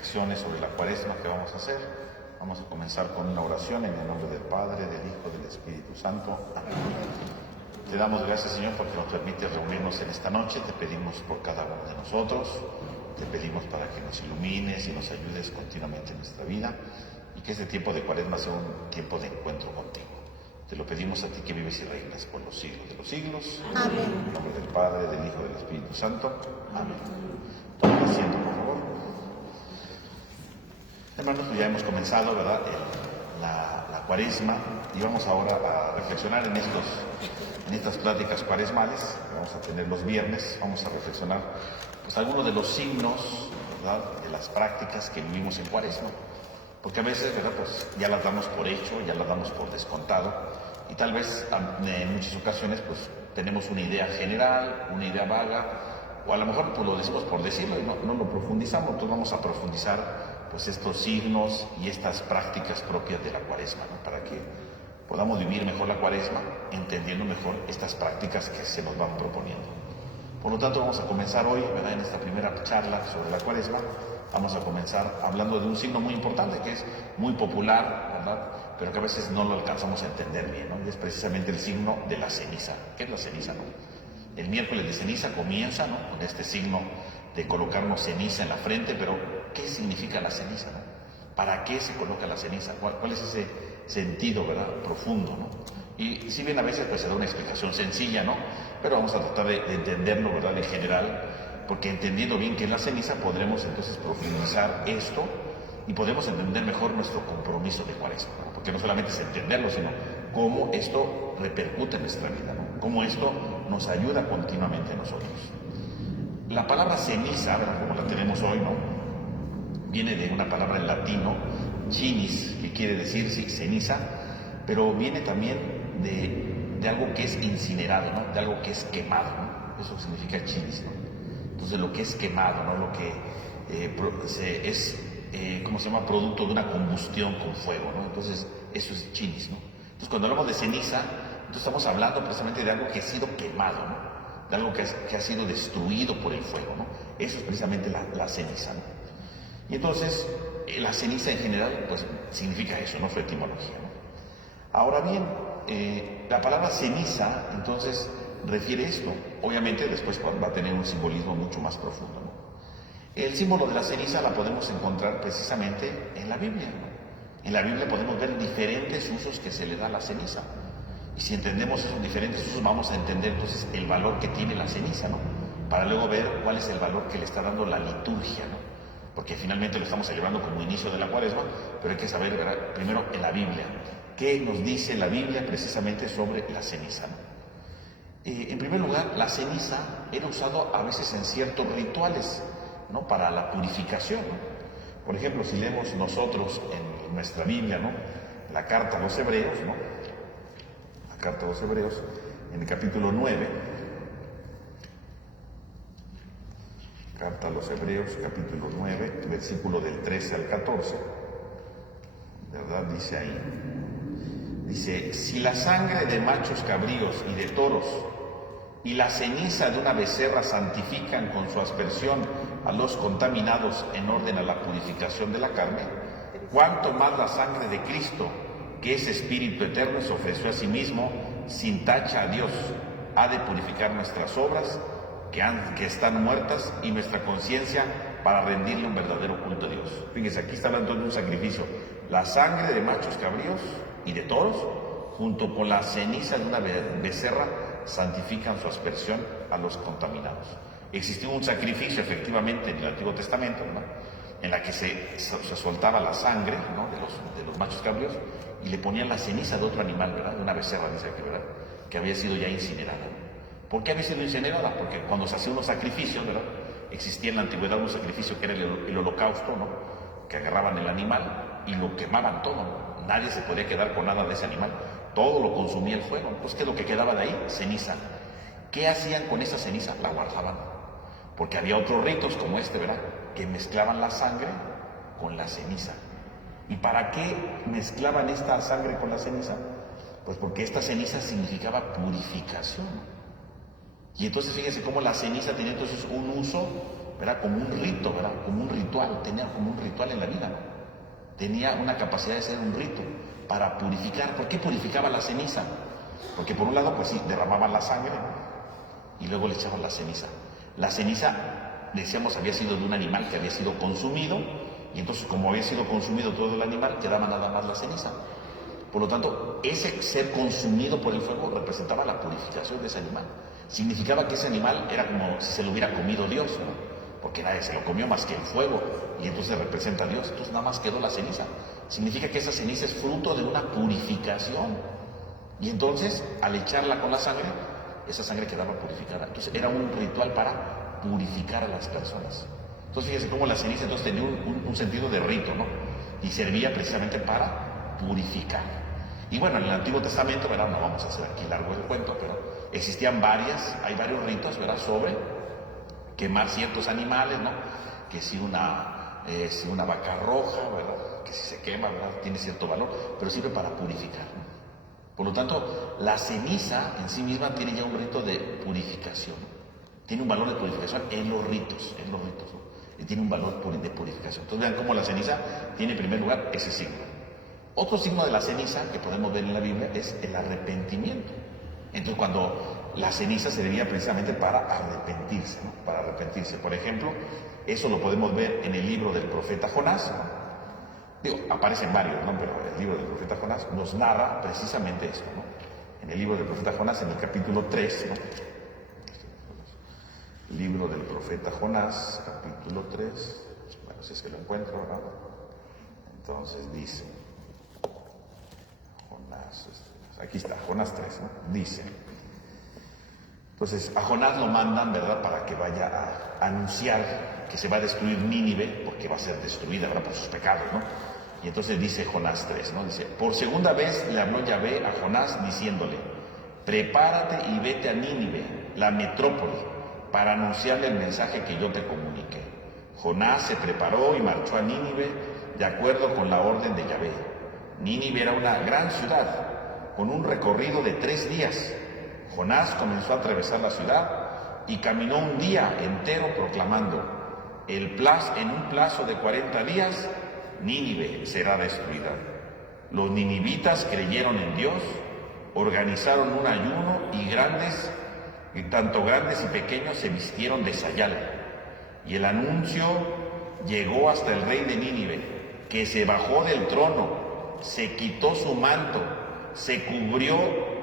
reflexiones sobre la Cuaresma que vamos a hacer. Vamos a comenzar con una oración en el nombre del Padre, del Hijo y del Espíritu Santo. Amén. Te damos gracias, Señor, porque nos permites reunirnos en esta noche. Te pedimos por cada uno de nosotros. Te pedimos para que nos ilumines y nos ayudes continuamente en nuestra vida y que este tiempo de Cuaresma sea un tiempo de encuentro contigo. Te lo pedimos a ti que vives y reinas por los siglos de los siglos. Amén. En el nombre del Padre, del Hijo y del Espíritu Santo. Amén. Tomen asiento, por favor. Hermanos, pues ya hemos comenzado, ¿verdad?, la Cuaresma, y vamos ahora a reflexionar en estas pláticas cuaresmales que vamos a tener los viernes. Vamos a reflexionar pues algunos de los signos, ¿verdad?, de las prácticas que vivimos en Cuaresma, porque a veces, ¿verdad?, pues ya las damos por hecho, ya las damos por descontado, y tal vez en muchas ocasiones pues tenemos una idea general, una idea vaga, o a lo mejor pues lo decimos por decirlo y no lo profundizamos. Entonces vamos a profundizar pues estos signos y estas prácticas propias de la Cuaresma, ¿no?, para que podamos vivir mejor la Cuaresma, entendiendo mejor estas prácticas que se nos van proponiendo. Por lo tanto, vamos a comenzar hoy, ¿verdad?, en esta primera charla sobre la Cuaresma. Vamos a comenzar hablando de un signo muy importante que es muy popular, ¿verdad?, pero que a veces no lo alcanzamos a entender bien, ¿no? Y es precisamente el signo de la ceniza. ¿Qué es la ceniza, no? El miércoles de ceniza comienza, ¿no?, con este signo de colocarnos ceniza en la frente, pero ¿qué significa la ceniza, no? ¿Para qué se coloca la ceniza? ¿Cuál es ese sentido, verdad, profundo, no? Y si bien a veces pues se da una explicación sencilla, ¿no?, pero vamos a tratar de entenderlo, ¿verdad?, en general, porque entendiendo bien qué es la ceniza podremos entonces profundizar esto y podemos entender mejor nuestro compromiso de Cuaresma, ¿no? Porque no solamente es entenderlo, sino cómo esto repercute en nuestra vida, ¿no?, cómo esto nos ayuda continuamente a nosotros. La palabra ceniza, ¿verdad?, como la tenemos hoy, ¿no?, viene de una palabra en latino, cinis, que quiere decir, sí, ceniza, pero viene también de algo que es incinerado, ¿no?, de algo que es quemado, ¿no? Eso significa cinis, ¿no? Entonces lo que es quemado, ¿no?, lo que es, ¿cómo se llama?, producto de una combustión con fuego, ¿no? Entonces eso es cinis, ¿no? Entonces cuando hablamos de ceniza, entonces estamos hablando precisamente de algo que ha sido quemado, ¿no?, de algo que ha sido destruido por el fuego, ¿no? Eso es precisamente la ceniza, ¿no? Y entonces la ceniza en general pues significa eso, ¿no?, su etimología, ¿no? Ahora bien, la palabra ceniza entonces refiere esto. Obviamente después va a tener un simbolismo mucho más profundo, ¿no? El símbolo de la ceniza la podemos encontrar precisamente en la Biblia, ¿no? En la Biblia podemos ver diferentes usos que se le da a la ceniza. Y si entendemos esos diferentes usos, vamos a entender entonces el valor que tiene la ceniza, ¿no?, para luego ver cuál es el valor que le está dando la liturgia, ¿no? Porque finalmente lo estamos celebrando como inicio de la Cuaresma, pero hay que saber, ¿verdad?, primero en la Biblia, qué nos dice la Biblia precisamente sobre la ceniza, ¿no? En primer lugar, la ceniza era usado a veces en ciertos rituales, ¿no?, para la purificación, ¿no? Por ejemplo, si leemos nosotros en nuestra Biblia, ¿no?, la carta a los Hebreos, ¿no?, la carta a los Hebreos, en el capítulo 9, carta a los Hebreos, capítulo 9, versículo del 13 al 14, ¿verdad?, dice ahí, dice: si la sangre de machos cabríos y de toros y la ceniza de una becerra santifican con su aspersión a los contaminados en orden a la purificación de la carne, cuánto más la sangre de Cristo, que es Espíritu eterno, se ofreció a sí mismo sin tacha a Dios, ha de purificar nuestras obras que están muertas y nuestra conciencia para rendirle un verdadero culto a Dios. Fíjense, aquí está hablando de un sacrificio. La sangre de machos cabríos y de toros, junto con la ceniza de una becerra, santifican su aspersión a los contaminados. Existió un sacrificio efectivamente en el Antiguo Testamento, ¿no?, en la que se soltaba la sangre, ¿no?, de los machos cabríos y le ponían la ceniza de otro animal, ¿verdad?, de una becerra, dice aquí, ¿verdad?, que había sido ya incinerada. ¿Por qué había sido incinerada? Porque cuando se hacían unos sacrificios, ¿verdad?, existía en la antigüedad un sacrificio que era el holocausto, ¿no?, que agarraban el animal y lo quemaban todo, ¿no? Nadie se podía quedar con nada de ese animal, todo lo consumía el fuego. Entonces, ¿qué es lo que quedaba de ahí? Ceniza. ¿Qué hacían con esa ceniza? La guardaban, porque había otros ritos como este, ¿verdad?, que mezclaban la sangre con la ceniza. ¿Y para qué mezclaban esta sangre con la ceniza? Pues porque esta ceniza significaba purificación. Y entonces fíjense cómo la ceniza tenía entonces un uso era como un rito, ¿verdad? Como un ritual, tenía como un ritual en la vida, ¿no? Tenía una capacidad de ser un rito para purificar. ¿Por qué purificaba la ceniza? Porque por un lado, pues sí, derramaban la sangre y luego le echaban la ceniza. La ceniza, decíamos, había sido de un animal que había sido consumido, y entonces como había sido consumido todo el animal, quedaba nada más la ceniza. Por lo tanto, ese ser consumido por el fuego representaba la purificación de ese animal. Significaba que ese animal era como si se lo hubiera comido Dios, ¿no? Porque nadie se lo comió más que el fuego, y entonces representa a Dios. Entonces nada más quedó la ceniza. Significa que esa ceniza es fruto de una purificación. Y entonces, al echarla con la sangre, esa sangre quedaba purificada. Entonces era un ritual para purificar a las personas. Entonces fíjense cómo la ceniza entonces tenía un sentido de rito, ¿no? Y servía precisamente para purificar. Y bueno, en el Antiguo Testamento, ¿verdad? No vamos a hacer aquí largo el cuento, pero existían hay varios ritos, ¿verdad? Sobre quemar ciertos animales, ¿no? Que si una vaca roja, ¿verdad? Que si se quema, ¿verdad? Tiene cierto valor, pero sirve para purificar, ¿no? Por lo tanto, la ceniza en sí misma tiene ya un rito de purificación. Tiene un valor de purificación en los ritos, ¿no? Y tiene un valor de purificación. Entonces vean cómo la ceniza tiene en primer lugar ese signo. Otro signo de la ceniza que podemos ver en la Biblia es el arrepentimiento. Entonces cuando la ceniza servía precisamente para arrepentirse, ¿no? Para arrepentirse. Por ejemplo, eso lo podemos ver en el libro del profeta Jonás, ¿no? Digo, aparecen varios, ¿no? Pero el libro del profeta Jonás nos narra precisamente esto, ¿no? En el libro del profeta Jonás, en el capítulo 3, ¿no? El libro del profeta Jonás, capítulo 3, bueno, si es que lo encuentro, ¿no? Entonces dice, Jonás, aquí está, Jonás 3, ¿no? Dice, entonces a Jonás lo mandan, ¿verdad?, para que vaya a anunciar que se va a destruir Nínive, porque va a ser destruida, ¿verdad?, por sus pecados, ¿no? Y entonces dice Jonás 3, ¿no? Dice, por segunda vez le habló Yahvé a Jonás diciéndole, prepárate y vete a Nínive, la metrópoli, para anunciarle el mensaje que yo te comuniqué. Jonás se preparó y marchó a Nínive de acuerdo con la orden de Yahvé. Nínive era una gran ciudad, con un recorrido de 3 días. Jonás comenzó a atravesar la ciudad y caminó un día entero proclamando, en un plazo de 40 días, Nínive será destruida. Los ninivitas creyeron en Dios, organizaron un ayuno y tanto grandes y pequeños se vistieron de sayal. Y el anuncio llegó hasta el rey de Nínive, que se bajó del trono, se quitó su manto, se cubrió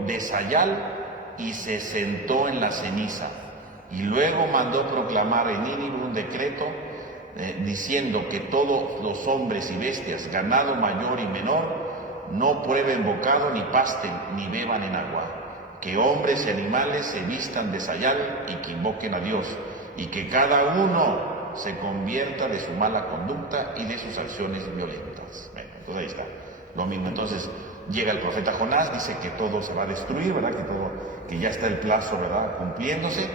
de sayal y se sentó en la ceniza. Y luego mandó proclamar en Nínive un decreto diciendo que todos los hombres y bestias, ganado mayor y menor, no prueben bocado ni pasten ni beban en agua, que hombres y animales se vistan de sayal y que invoquen a Dios, y que cada uno se convierta de su mala conducta y de sus acciones violentas. Bueno, entonces ahí está, lo mismo. Entonces llega el profeta Jonás, dice que todo se va a destruir, ¿verdad? Que ya está el plazo, ¿verdad?, cumpliéndose,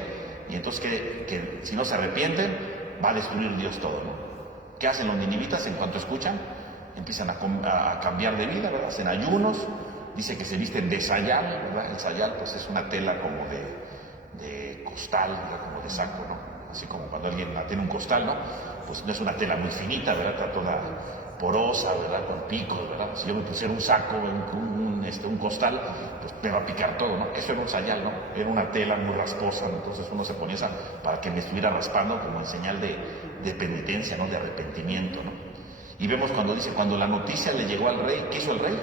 y entonces que si no se arrepienten, va a destruir Dios todo, ¿no? ¿Qué hacen los ninivitas en cuanto escuchan? Empiezan a cambiar de vida, ¿verdad? Hacen ayunos, dice que se visten de sayal, ¿verdad? El sayal pues es una tela como de costal, ¿verdad?, como de saco, ¿no? Así como cuando alguien tiene un costal, ¿no? Pues no es una tela muy finita, ¿verdad? Está toda porosa, ¿verdad?, con picos, ¿verdad? Si yo me pusiera un saco, un costal, pues me va a picar todo, ¿no? Eso era un sayal, ¿no? Era una tela muy rasposa, ¿no? Entonces uno se ponía esa para que me estuviera raspando como en señal de penitencia, ¿no?, de arrepentimiento, ¿no? Y vemos cuando dice, cuando la noticia le llegó al rey, ¿qué hizo el rey?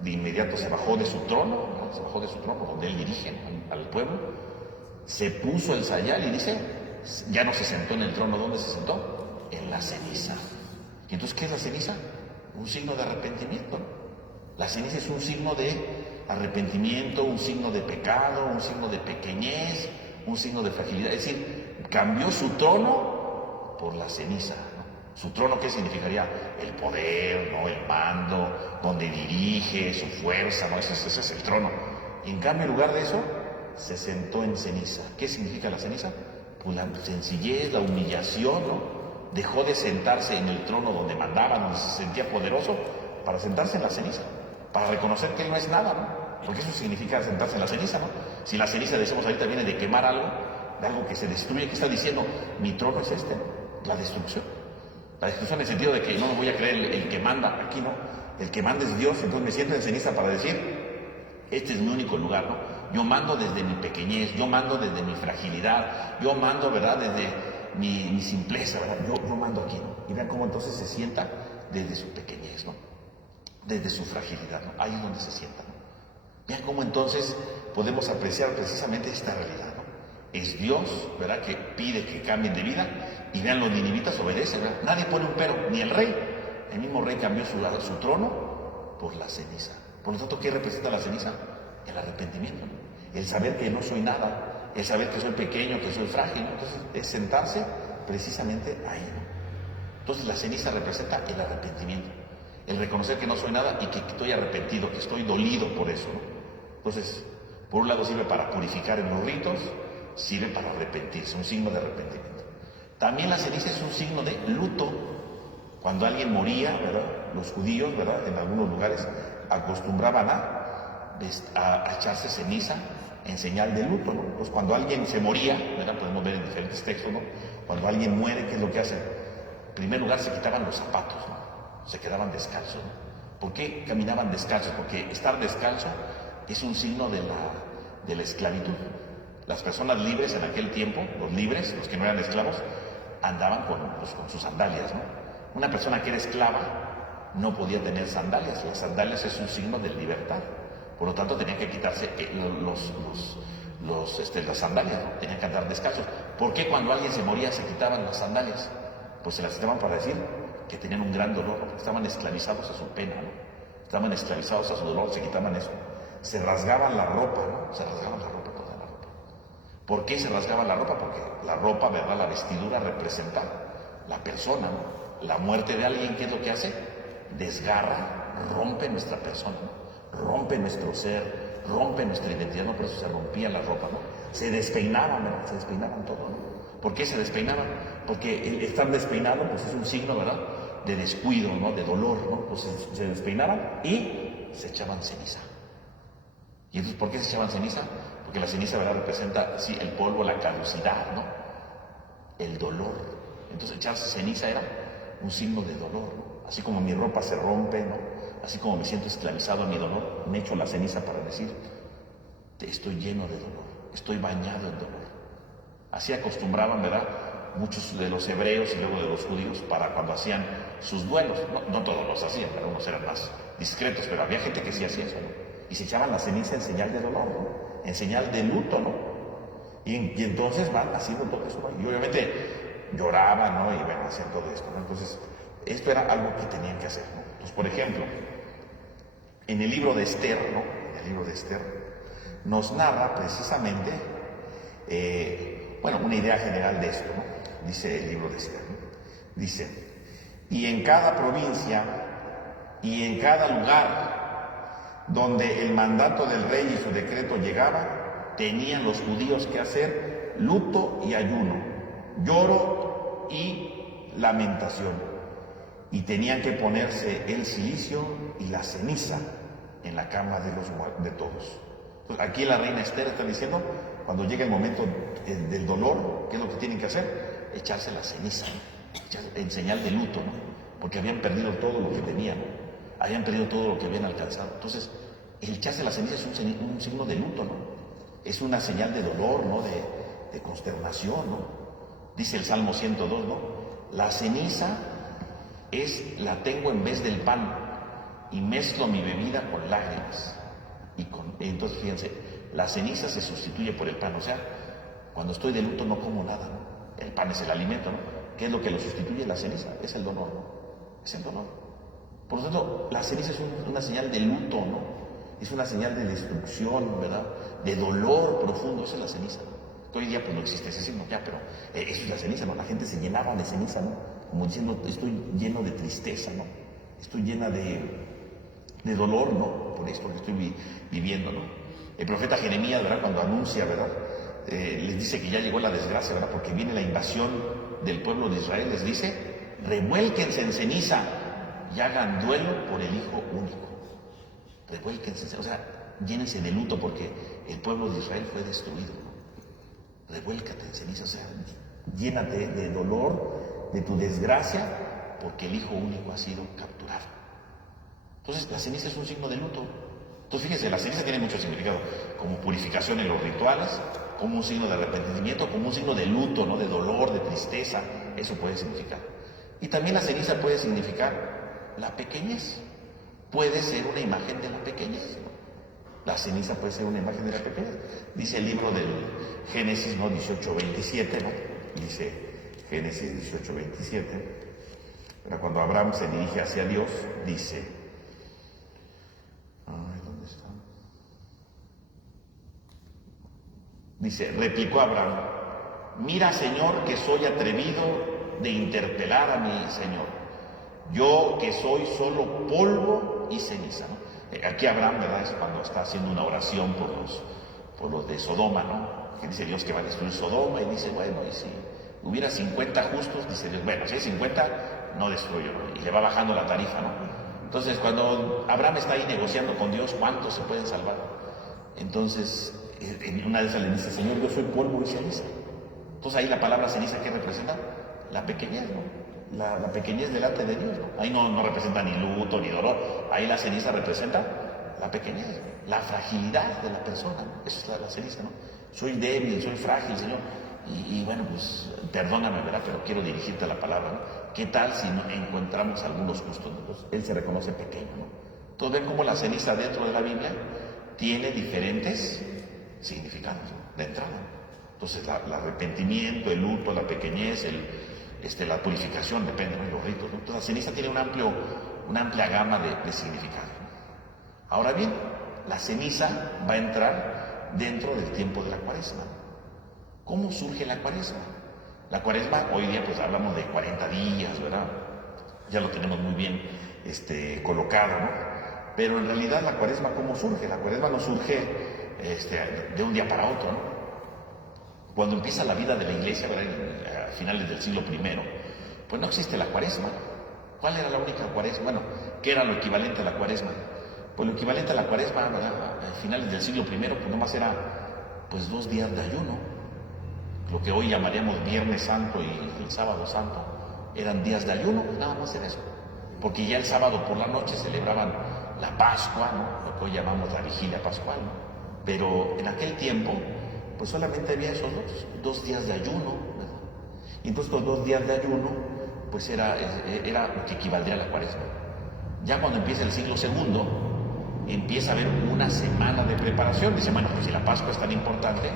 De inmediato se bajó de su trono, ¿no? Se bajó de su trono, donde él dirige, ¿no?, al pueblo, se puso el sayal y dice, ya no se sentó en el trono, ¿dónde se sentó? En la ceniza. ¿Y entonces qué es la ceniza? Un signo de arrepentimiento, ¿no? La ceniza es un signo de arrepentimiento, un signo de pecado, un signo de pequeñez, un signo de fragilidad. Es decir, cambió su trono por la ceniza, ¿no? Su trono, ¿qué significaría? El poder, ¿no?, el mando, donde dirige, su fuerza, ¿no? Ese es el trono. Y en cambio, en lugar de eso, se sentó en ceniza. ¿Qué significa la ceniza? Pues la sencillez, la humillación, ¿no? Dejó de sentarse en el trono donde mandaba, donde se sentía poderoso, para sentarse en la ceniza, para reconocer que él no es nada, ¿no? Porque eso significa sentarse en la ceniza, ¿no? Si la ceniza, decimos ahorita, viene de quemar algo, de algo que se destruye, que está diciendo, mi trono es este, la destrucción. La destrucción en el sentido de que no me voy a creer el que manda, aquí no, el que manda es Dios, entonces me siento en ceniza para decir, este es mi único lugar, ¿no? Yo mando desde mi pequeñez, yo mando desde mi fragilidad, yo mando, ¿verdad?, desde mi simpleza, ¿verdad? Yo mando aquí, ¿no? Y vean cómo entonces se sienta desde su pequeñez, ¿no? Desde su fragilidad, ¿no? Ahí es donde se sienta, ¿no? Vean cómo entonces podemos apreciar precisamente esta realidad, ¿no? Es Dios, ¿verdad?, que pide que cambien de vida, y vean, los ninivitas obedecen, ¿verdad? Nadie pone un pero, ni el rey. El mismo rey cambió su trono por la ceniza. Por lo tanto, ¿qué representa la ceniza? El arrepentimiento, ¿no? El saber que no soy nada, el saber que soy pequeño, que soy frágil, ¿no? Entonces, es sentarse precisamente ahí, ¿no? Entonces, la ceniza representa el arrepentimiento, el reconocer que no soy nada y que estoy arrepentido, que estoy dolido por eso, ¿no? Entonces, por un lado sirve para purificar en los ritos, sirve para arrepentirse, un signo de arrepentimiento. También la ceniza es un signo de luto. Cuando alguien moría, ¿verdad?, los judíos, ¿verdad?, en algunos lugares acostumbraban a echarse ceniza en señal de luto, ¿no? Pues cuando alguien se moría, ¿verdad?, podemos ver en diferentes textos, ¿no? Cuando alguien muere, ¿qué es lo que hacen? En primer lugar se quitaban los zapatos, ¿no? Se quedaban descalzos, ¿no? ¿Por qué caminaban descalzos? Porque estar descalzo es un signo de la esclavitud. Las personas libres en aquel tiempo, los libres, los que no eran esclavos, andaban con sus sandalias, ¿no? Una persona que era esclava no podía tener sandalias. Las sandalias es un signo de libertad. Por lo tanto, tenían que quitarse las sandalias, ¿no? Tenían que andar descalzos. ¿Por qué cuando alguien se moría se quitaban las sandalias? Pues se las quitaban para decir que tenían un gran dolor, porque estaban esclavizados a su pena, ¿no? Estaban esclavizados a su dolor, se quitaban eso. Se rasgaban la ropa, ¿no? Se rasgaban la ropa, toda la ropa. ¿Por qué se rasgaban la ropa? Porque la ropa, ¿verdad?, la vestidura representa la persona, ¿no? La muerte de alguien, ¿qué es lo que hace? Desgarra, rompe nuestra persona, ¿no? Rompe nuestro ser, rompe nuestra identidad, ¿no? Por eso se rompía la ropa, ¿no? Se despeinaban, ¿verdad? Se despeinaban todo, ¿no? ¿Por qué se despeinaban? Porque el estar despeinado, pues es un signo, ¿verdad?, de descuido, ¿no?, de dolor, ¿no? Pues se despeinaban y se echaban ceniza. ¿Y entonces por qué se echaban ceniza? Porque la ceniza, ¿verdad?, representa, sí, el polvo, la caducidad, ¿no? El dolor. Entonces echarse ceniza era un signo de dolor, ¿no? Así como mi ropa se rompe, ¿no? Así como me siento esclavizado a mi dolor, me echo la ceniza para decir, estoy lleno de dolor, estoy bañado en dolor. Así acostumbraban, ¿verdad?, muchos de los hebreos y luego de los judíos para cuando hacían sus duelos. No todos los hacían, pero unos eran más discretos, pero había gente que sí hacía eso, ¿no? Y se echaban la ceniza en señal de dolor, ¿no?, en señal de luto, ¿no? Y entonces van haciendo todo eso, ¿no? Y obviamente lloraban, ¿no? Y van haciendo todo esto, ¿no? Entonces, esto era algo que tenían que hacer, ¿no? Entonces, por ejemplo, en el libro de Esther, ¿no?, en el libro de Esther, nos narra precisamente, una idea general de esto, ¿no? Dice el libro de Esther, ¿no? Dice, y en cada provincia y en cada lugar donde el mandato del rey y su decreto llegaba, tenían los judíos que hacer luto y ayuno, lloro y lamentación, y tenían que ponerse el cilicio y la ceniza en la cama de todos. Entonces, aquí la reina Esther está diciendo, cuando llega el momento del dolor, ¿qué es lo que tienen que hacer? Echarse la ceniza, ¿no?, en señal de luto, ¿no?, porque habían perdido todo lo que tenían, ¿no?, habían perdido todo lo que habían alcanzado. Entonces, el echarse la ceniza es un signo de luto, ¿no? Es una señal de dolor, ¿no?, de consternación, ¿no? Dice el Salmo 102, ¿no? La ceniza la tengo en vez del pan y mezclo mi bebida con lágrimas. Entonces, fíjense, la ceniza se sustituye por el pan, o sea, cuando estoy de luto no como nada, ¿no? El pan es el alimento, ¿no? ¿Qué es lo que lo sustituye? La ceniza, es el dolor, ¿no? Es el dolor. Por lo tanto, la ceniza es una señal de luto, ¿no? Es una señal de destrucción, ¿verdad?, de dolor profundo, esa es la ceniza, ¿no? Hoy día pues no existe ese signo ya, pero eso es la ceniza, ¿no? La gente se llenaba de ceniza, ¿no? Como diciendo, estoy lleno de tristeza, ¿no? Estoy llena de dolor, ¿no?, por esto que estoy viviendo, ¿no? El profeta Jeremías, ¿verdad?, cuando anuncia, ¿verdad?, les dice que ya llegó la desgracia, ¿verdad?, porque viene la invasión del pueblo de Israel, les dice, revuélquense en ceniza y hagan duelo por el hijo único. Revuélquense, o sea, llénense de luto porque el pueblo de Israel fue destruido, ¿no? revuélcate en ceniza, o sea, llénate de dolor, de tu desgracia, porque el hijo único ha sido capturado. Entonces la ceniza es un signo de luto. Entonces fíjense, la ceniza tiene mucho significado, como purificación en los rituales, como un signo de arrepentimiento, como un signo de luto, ¿no? De dolor, de tristeza, eso puede significar. Y también la ceniza puede significar la pequeñez, puede ser una imagen de la pequeñez, ¿no? La ceniza puede ser una imagen de la pequeñez. Dice el libro del Génesis, ¿no? 18:27, ¿no? Dice Génesis 18:27, pero cuando Abraham se dirige hacia Dios, dice, ¿dónde está? Dice, replicó Abraham, mira, Señor, que soy atrevido de interpelar a mi Señor, yo que soy solo polvo y ceniza, ¿no? Aquí Abraham, ¿verdad?, es cuando está haciendo una oración por los de Sodoma, ¿no? Que dice Dios que va a destruir Sodoma, y dice, bueno, y si hubiera 50 justos, dice Dios, bueno, si hay 50, no destruyo, ¿no? Y le va bajando la tarifa, ¿no? Entonces, cuando Abraham está ahí negociando con Dios, ¿cuántos se pueden salvar? Entonces, en una de esas le dice, Señor, yo soy polvo y ceniza. Entonces ahí la palabra ceniza, ¿qué representa? La pequeñez, ¿no? La pequeñez delante de Dios, ¿no? Ahí no representa ni luto ni dolor, ahí la ceniza representa la pequeñez, ¿no? La fragilidad de la persona, ¿no? Eso es la ceniza, ¿no? Soy débil, soy frágil, Señor, y bueno, pues perdóname, ¿verdad? Pero quiero dirigirte a la palabra, ¿no? ¿Qué tal si no encontramos algunos justos? Entonces, él se reconoce pequeño, ¿no? Entonces ven cómo la ceniza dentro de la Biblia tiene diferentes significados, ¿no? De entrada. Entonces, el arrepentimiento, el luto, la pequeñez, la purificación, depende de los ritos, ¿no? Entonces, la ceniza tiene una amplia gama de significados, ¿no? Ahora bien, la ceniza va a entrar dentro del tiempo de la Cuaresma. ¿Cómo surge la Cuaresma? La Cuaresma, hoy día pues hablamos de 40 días, ¿verdad? Ya lo tenemos muy bien colocado, ¿no? Pero en realidad la Cuaresma, ¿cómo surge? La Cuaresma no surge de un día para otro, ¿no? Cuando empieza la vida de la iglesia, ¿verdad?, a finales del siglo I, pues no existe la Cuaresma. ¿Cuál era la única Cuaresma? Bueno, ¿qué era lo equivalente a la Cuaresma? Pues lo equivalente a la Cuaresma, ¿verdad?, a finales del siglo I, pues nomás era pues 2 días de ayuno. Lo que hoy llamaríamos Viernes Santo y el Sábado Santo eran días de ayuno, pues nada más era eso. Porque ya el sábado por la noche celebraban la Pascua, ¿no? Lo que hoy llamamos la Vigilia Pascual, ¿no? Pero en aquel tiempo, pues solamente había esos 2 días de ayuno, ¿verdad? Y entonces los 2 días de ayuno, pues era lo que equivaldría a la Cuaresma. Ya cuando empieza el siglo II, empieza a haber una semana de preparación. Dice, bueno, pues si la Pascua es tan importante,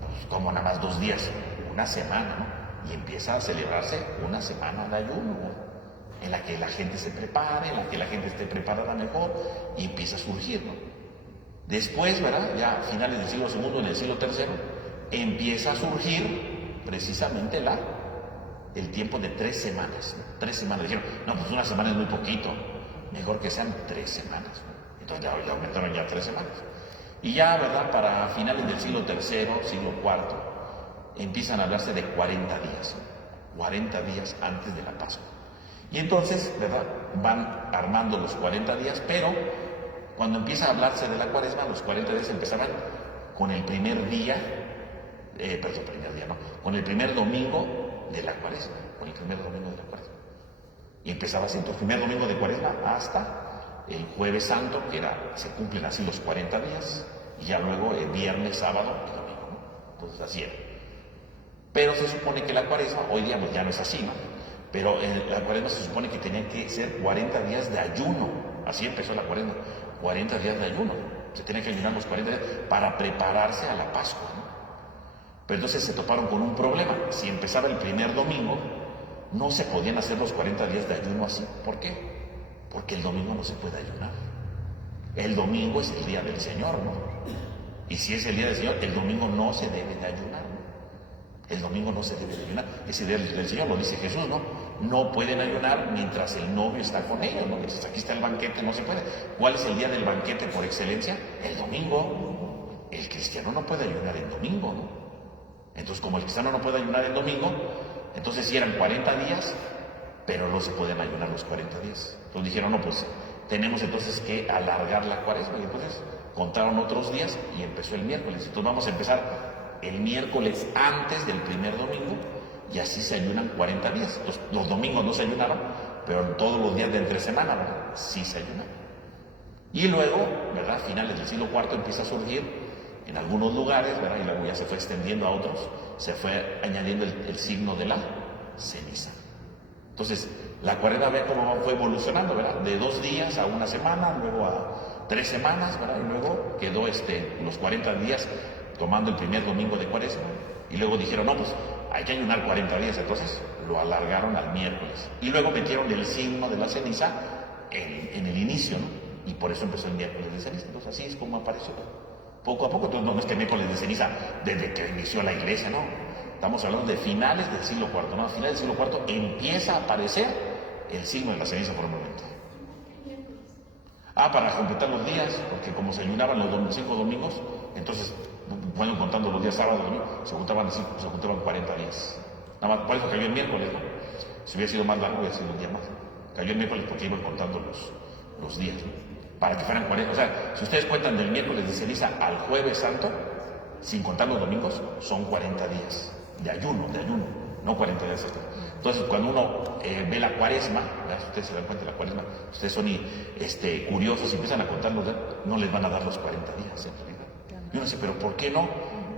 pues como nada más 2 días, una semana, ¿no? Y empieza a celebrarse una semana de ayuno, ¿verdad?, en la que la gente se prepare, en la que la gente esté preparada mejor, y empieza a surgir, ¿no? Después, ¿verdad?, ya a finales del siglo II, en el siglo III, empieza a surgir precisamente el tiempo de 3 semanas, ¿no? 3 semanas. Dijeron, no, pues una semana es muy poquito, mejor que sean 3 semanas, ¿no? Entonces ya aumentaron ya 3 semanas. Y ya, ¿verdad?, para finales del siglo III, siglo IV, empiezan a hablarse de 40 días, ¿no? 40 días antes de la Pascua. Y entonces, ¿verdad?, van armando los 40 días, pero cuando empieza a hablarse de la Cuaresma, los 40 días empezaban con el primer día, con el primer domingo de la Cuaresma, Y empezaba así, entonces, el primer domingo de Cuaresma hasta el Jueves Santo, se cumplen así los 40 días, y ya luego el viernes, sábado y domingo, ¿no? Entonces así era. Pero se supone que la Cuaresma, hoy día pues ya no es así, ¿no? Pero en la Cuaresma se supone que tenían que ser 40 días de ayuno. Así empezó la Cuaresma, 40 días de ayuno. Se tenían que ayunar los 40 días para prepararse a la Pascua, ¿no? Pero entonces se toparon con un problema. Si empezaba el primer domingo, no se podían hacer los 40 días de ayuno así. ¿Por qué? Porque el domingo no se puede ayunar. El domingo es el día del Señor, ¿no? Y si es el día del Señor, el domingo no se debe de ayunar, ¿no? El domingo no se debe de ayunar. Es el día del Señor, lo dice Jesús, ¿no? No pueden ayunar mientras el novio está con ellos, ¿no? Mientras aquí está el banquete, no se puede. ¿Cuál es el día del banquete por excelencia? El domingo. El cristiano no puede ayunar el domingo, ¿no? Entonces, como el cristiano no puede ayunar el domingo, entonces sí eran 40 días, pero no se pueden ayunar los 40 días. Entonces dijeron, no, pues tenemos entonces que alargar la Cuaresma. Y entonces contaron otros días y empezó el miércoles. Entonces vamos a empezar el miércoles antes del primer domingo, y así se ayunan 40 días. Los domingos no se ayunaron, pero todos los días de entre semana, ¿verdad? Sí se ayunaron. Y luego, ¿verdad? A finales del siglo IV empieza a surgir en algunos lugares, ¿verdad? Y luego ya se fue extendiendo a otros, se fue añadiendo el signo de la ceniza. Entonces, la cuaresma, ve cómo fue evolucionando, ¿verdad? De 2 días a 1 semana, luego a 3 semanas, ¿verdad? Y luego quedó los 40 días tomando el primer domingo de cuaresma. Y luego dijeron, no, pues hay que ayunar 40 días, entonces lo alargaron al miércoles. Y luego metieron el signo de la ceniza en el inicio, ¿no? Y por eso empezó el miércoles de ceniza. Entonces así es como apareció, poco a poco. Entonces no es que miércoles de ceniza desde que inició la iglesia, no. Estamos hablando de finales del siglo IV, ¿no? A finales del siglo IV empieza a aparecer el signo de la ceniza formalmente. Para completar los días, porque como se ayunaban los 5 domingos, entonces, bueno, contando los días sábados y domingo, se juntaban 40 días. Nada más, por eso cayó el miércoles, ¿no? Si hubiera sido más largo, hubiera sido un día más. Cayó el miércoles porque iban contando los días, ¿no? Para que fueran 40. O sea, si ustedes cuentan del miércoles de ceniza al jueves santo, sin contar los domingos, son 40 días de ayuno, no 40 días. Entonces, cuando uno ve la cuaresma, ¿verdad? Si ustedes se dan cuenta de la cuaresma, ustedes son curiosos y empiezan a contar los días, no les van a dar los 40 días, en realidad. Y uno dice, ¿pero por qué no?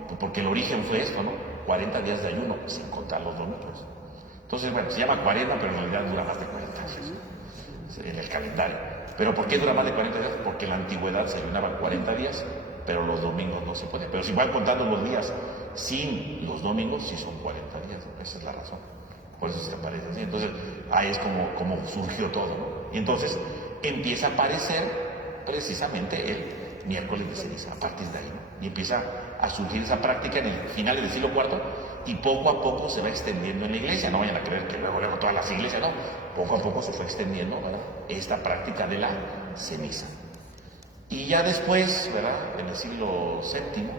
Pues porque el origen fue esto, ¿no? 40 días de ayuno, sin contar los domingos. Entonces, bueno, se llama cuaresma, pero en realidad dura más de 40 días en el calendario. ¿Pero por qué dura más de 40 días? Porque en la antigüedad se ayunaba 40 días, pero los domingos no se puede. Pero si van contando los días sin los domingos, sí son 40 días. Esa es la razón. Por eso se aparece así. Entonces, ahí es como surgió todo, ¿no? Y entonces empieza a aparecer precisamente el miércoles de ceniza, a partir de ahí, ¿no? Y empieza a surgir esa práctica en el finales del siglo IV y poco a poco se va extendiendo en la iglesia. No vayan a creer que luego todas las iglesias, no. Poco a poco se fue extendiendo, ¿verdad? Esta práctica de la ceniza. Y ya después, ¿verdad? En el siglo VII,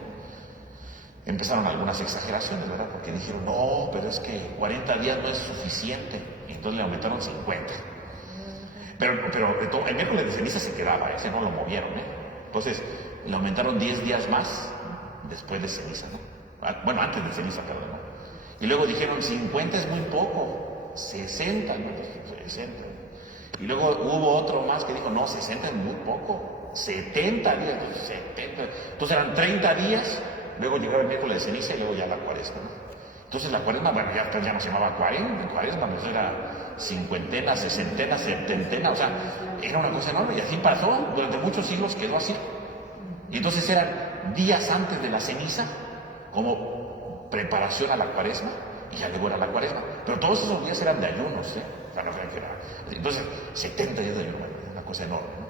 empezaron algunas exageraciones, ¿verdad? Porque dijeron, no, pero es que 40 días no es suficiente. Y entonces le aumentaron 50. Pero el miércoles de ceniza se quedaba, ese no lo movieron, ¿eh? Entonces le aumentaron 10 días más después de ceniza, ¿no? Bueno, antes de ceniza, perdón, ¿no? Y luego dijeron, 50 es muy poco, 60, ¿no? 60. Y luego hubo otro más que dijo, no, 60 es muy poco, 70 días, 70. Entonces eran 30 días, luego llegaba el miércoles de ceniza y luego ya la cuaresma, ¿no? Entonces la cuaresma, bueno, ya no se llamaba cuaresma, pues era cincuentena, sesentena, septentena, o sea, era una cosa enorme y así pasó, durante muchos siglos quedó así. Y entonces eran días antes de la ceniza, como preparación a la cuaresma, y ya luego era la cuaresma. Pero todos esos días eran de ayunos, ¿eh? O sea, no crean que era. Entonces, 70 días de ayuno, una cosa enorme, ¿no?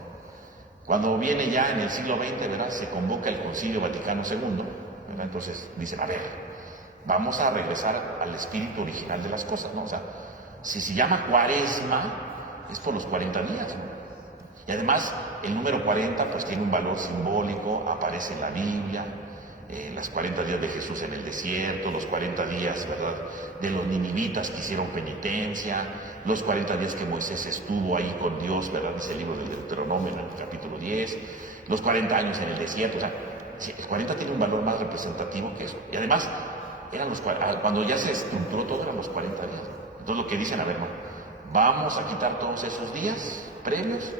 Cuando viene ya en el siglo XX, ¿verdad? Se convoca el Concilio Vaticano II, ¿verdad? Entonces dicen, a ver, vamos a regresar al espíritu original de las cosas, ¿no? O sea, si se llama cuaresma, es por los 40 días, ¿no? Y además, el número 40 pues tiene un valor simbólico, aparece en la Biblia, las 40 días de Jesús en el desierto, los 40 días, ¿verdad?, de los ninivitas que hicieron penitencia, los 40 días que Moisés estuvo ahí con Dios, ¿verdad?, dice el libro del Deuteronomio en el capítulo 10, los 40 años en el desierto, o sea, el 40 tiene un valor más representativo que eso. Y además, cuando ya se estructuró todo, eran los 40 días. Entonces lo que dicen, a ver, no, vamos a quitar todos esos días previos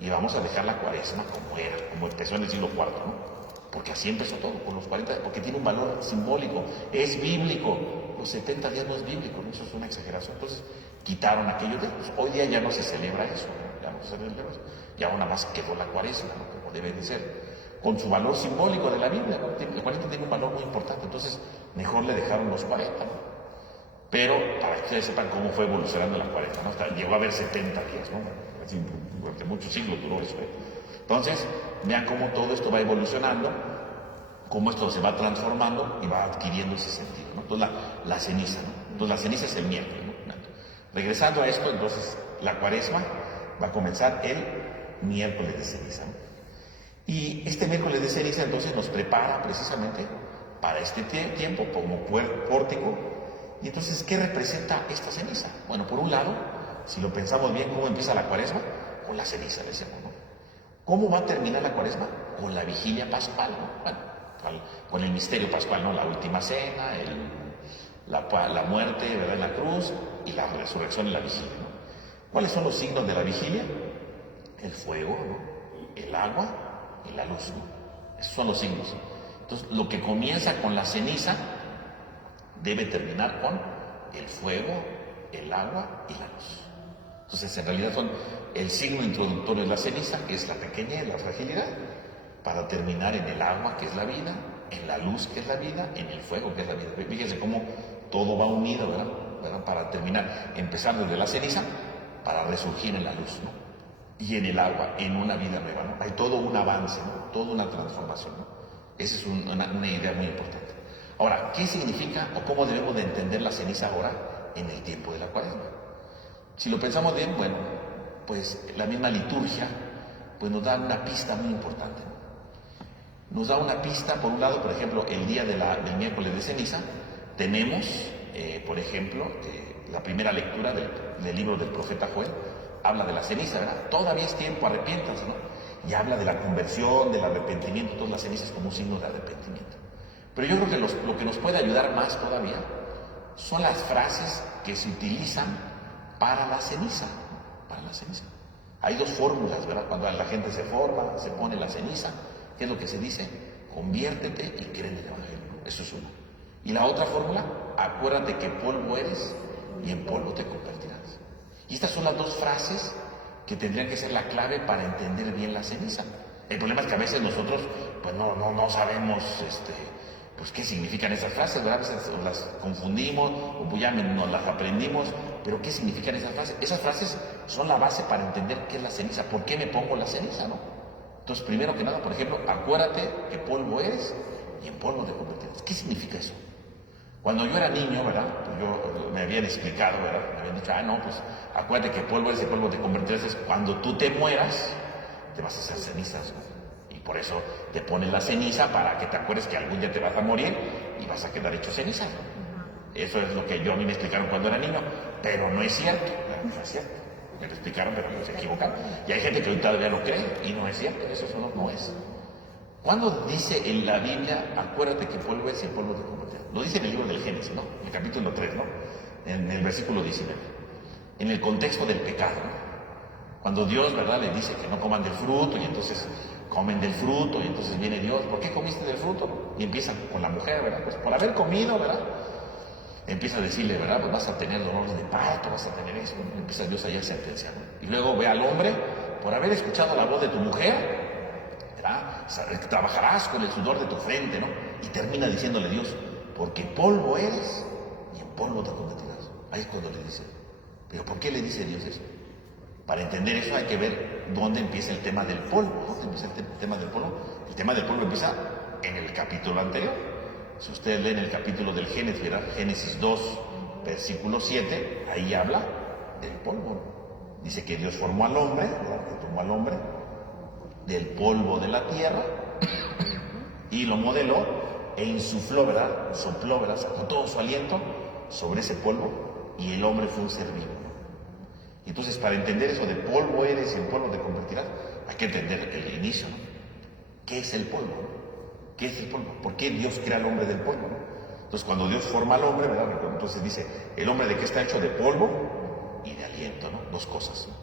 y vamos a dejar la cuaresma como era, como empezó en el siglo IV, ¿no? Porque así empezó todo, con los 40, porque tiene un valor simbólico, es bíblico. Los 70 días no es bíblico, ¿no? Eso es una exageración. Entonces quitaron aquellos días. Pues, hoy día ya no se celebra eso, ¿no? Ya no se celebra eso. Ya nada más quedó la cuaresma, ¿no?, como debe de ser, con su valor simbólico de la Biblia, ¿no? El 40 tiene un valor muy importante, entonces mejor le dejaron los 40, ¿no? Pero para que ustedes sepan cómo fue evolucionando la cuaresma, ¿no? Hasta llegó a haber 70 días, ¿no? Así, durante muchos siglos duró eso, ¿eh? Entonces, vean cómo todo esto va evolucionando, cómo esto se va transformando y va adquiriendo ese sentido, ¿no? Entonces, la ceniza, ¿no? Entonces, la ceniza es el miércoles, ¿no? Regresando a esto, entonces, la cuaresma va a comenzar el miércoles de ceniza, ¿no? Y este miércoles de ceniza, entonces, nos prepara precisamente para este tiempo como pórtico. Y entonces, ¿qué representa esta ceniza? Bueno, por un lado, si lo pensamos bien, ¿cómo empieza la cuaresma? Con la ceniza, decíamos, ¿no? ¿Cómo va a terminar la cuaresma? Con la vigilia pascual, ¿no? Bueno, pascual, con el misterio pascual, ¿no? La última cena, la muerte, ¿verdad?, en la cruz, y la resurrección en la vigilia, ¿no? ¿Cuáles son los signos de la vigilia? El fuego, ¿no?, el agua y la luz, ¿no? Esos son los signos. Entonces, lo que comienza con la ceniza debe terminar con el fuego, el agua y la luz. Entonces, en realidad son el signo introductorio de la ceniza, que es la pequeñez, la fragilidad, para terminar en el agua, que es la vida, en la luz, que es la vida, en el fuego, que es la vida. Fíjense cómo todo va unido, ¿verdad? Para terminar, empezar desde la ceniza, para resurgir en la luz, ¿no? Y en el agua, en una vida nueva, ¿no? Hay todo un avance, ¿no? Toda una transformación, ¿no? Esa es una idea muy importante. Ahora, ¿qué significa o cómo debemos de entender la ceniza ahora en el tiempo de la Cuaresma? Si lo pensamos bien, bueno, pues la misma liturgia pues nos da una pista muy importante, ¿no? Nos da una pista, por un lado, por ejemplo, el día del miércoles de ceniza, tenemos, por ejemplo, la primera lectura del libro del profeta Joel, habla de la ceniza, ¿verdad? Todavía es tiempo, arrepiéntanse, ¿no? Y habla de la conversión, del arrepentimiento, todas las cenizas como un signo de arrepentimiento. Pero yo creo que lo que nos puede ayudar más todavía son las frases que se utilizan para la ceniza, para la ceniza. Hay dos fórmulas, ¿verdad? Cuando la gente se forma, se pone la ceniza, ¿qué es lo que se dice? Conviértete y cree en el Evangelio. Eso es uno. Y la otra fórmula, acuérdate que polvo eres y en polvo te convertirás. Y estas son las dos frases que tendrían que ser la clave para entender bien la ceniza. El problema es que a veces nosotros pues no sabemos pues qué significan esas frases, ¿verdad? A veces las confundimos o pues ya nos las aprendimos, pero ¿qué significan esas frases? Esas frases son la base para entender qué es la ceniza, por qué me pongo la ceniza, ¿no? Entonces, primero que nada, por ejemplo, acuérdate que polvo eres y en polvo te convertirás. ¿Qué significa eso? Cuando yo era niño, ¿verdad? Pues me habían explicado, ¿verdad? Me habían dicho, no, pues acuérdate que polvo eres y polvo te convertirás. Es cuando tú te mueras, te vas a hacer cenizas, ¿no? Y por eso te pones la ceniza para que te acuerdes que algún día te vas a morir y vas a quedar hecho cenizas, ¿no? Eso es lo que a mí me explicaron cuando era niño, pero no es cierto, no es cierto. Me lo explicaron, pero se equivocaron. Y hay gente que hoy todavía lo cree y no es cierto, eso no es. ¿Cuándo dice en la Biblia, acuérdate que polvo es y en polvo te convertirás? Lo dice en el libro del Génesis, ¿no? En el capítulo 3, ¿no? En el versículo 19. En el contexto del pecado, ¿no? Cuando Dios, ¿verdad?, le dice que no coman del fruto y entonces comen del fruto y entonces viene Dios, ¿por qué comiste del fruto? Y empiezan con la mujer, ¿verdad? Pues por haber comido, ¿verdad? Empieza a decirle, ¿verdad? Pues vas a tener dolores de parto, vas a tener eso. Empieza Dios a sentenciar, ¿no? Y luego ve al hombre, por haber escuchado la voz de tu mujer, ¿verdad? Trabajarás con el sudor de tu frente, ¿no? Y termina diciéndole Dios, porque polvo eres y en polvo te convertirás. Ahí es cuando le dice. Pero ¿por qué le dice Dios eso? Para entender eso hay que ver dónde empieza el tema del polvo. ¿Dónde empieza el tema del polvo? El tema del polvo empieza en el capítulo anterior. Si ustedes leen el capítulo del Génesis, ¿verdad? Génesis 2, versículo 7, ahí habla del polvo. Dice que Dios formó al hombre, ¿verdad? Que tomó al hombre del polvo de la tierra y lo modeló e insufló, ¿verdad? Sopló, ¿verdad? Sacó todo su aliento sobre ese polvo y el hombre fue un ser vivo. Y entonces, para entender eso de polvo eres y en polvo te convertirás, hay que entender el inicio, ¿no? ¿Qué es el polvo? ¿Qué es el polvo? ¿Por qué Dios crea al hombre del polvo? Entonces, cuando Dios forma al hombre, ¿verdad? Entonces dice, ¿el hombre de qué está hecho? De polvo y de aliento, ¿no? Dos cosas, ¿no?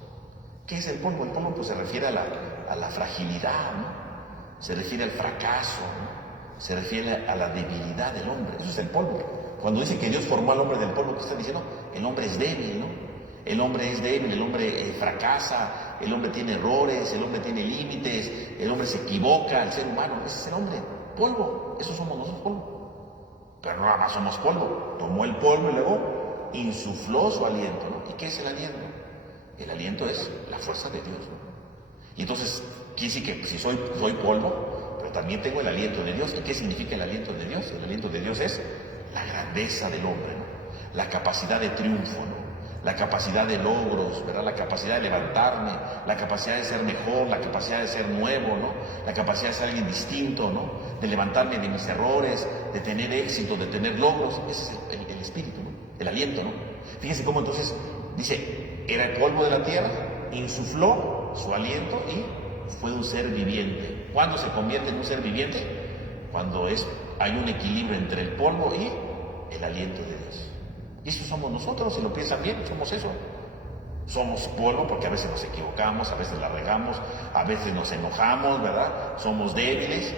¿Qué es el polvo? El polvo pues se refiere a la fragilidad, ¿no? Se refiere al fracaso, ¿no? Se refiere a la debilidad del hombre. Eso es el polvo. Cuando dice que Dios formó al hombre del polvo, ¿qué está diciendo? El hombre es débil, ¿no? El hombre es débil, el hombre fracasa, el hombre tiene errores, el hombre tiene límites, el hombre se equivoca, el ser humano, ese es el hombre, polvo, eso somos nosotros, polvo. Pero no nada más somos polvo, tomó el polvo y luego insufló su aliento, ¿no? ¿Y qué es el aliento? El aliento es la fuerza de Dios, ¿no? Y entonces, quiere decir que si soy polvo, pero también tengo el aliento de Dios. ¿Y qué significa el aliento de Dios? El aliento de Dios es la grandeza del hombre, ¿no? La capacidad de triunfo, ¿no? La capacidad de logros, ¿verdad? La capacidad de levantarme, la capacidad de ser mejor, la capacidad de ser nuevo, ¿no? La capacidad de ser alguien distinto, ¿no? De levantarme de mis errores, de tener éxito, de tener logros. Ese es el espíritu, ¿no? El aliento, ¿no? Fíjense cómo entonces dice, era el polvo de la tierra, insufló su aliento y fue un ser viviente. ¿Cuándo se convierte en un ser viviente? cuando hay un equilibrio entre el polvo y el aliento de Dios. Y eso somos nosotros, si lo piensan bien, somos eso. Somos polvo porque a veces nos equivocamos, a veces la regamos, a veces nos enojamos, ¿verdad? Somos débiles,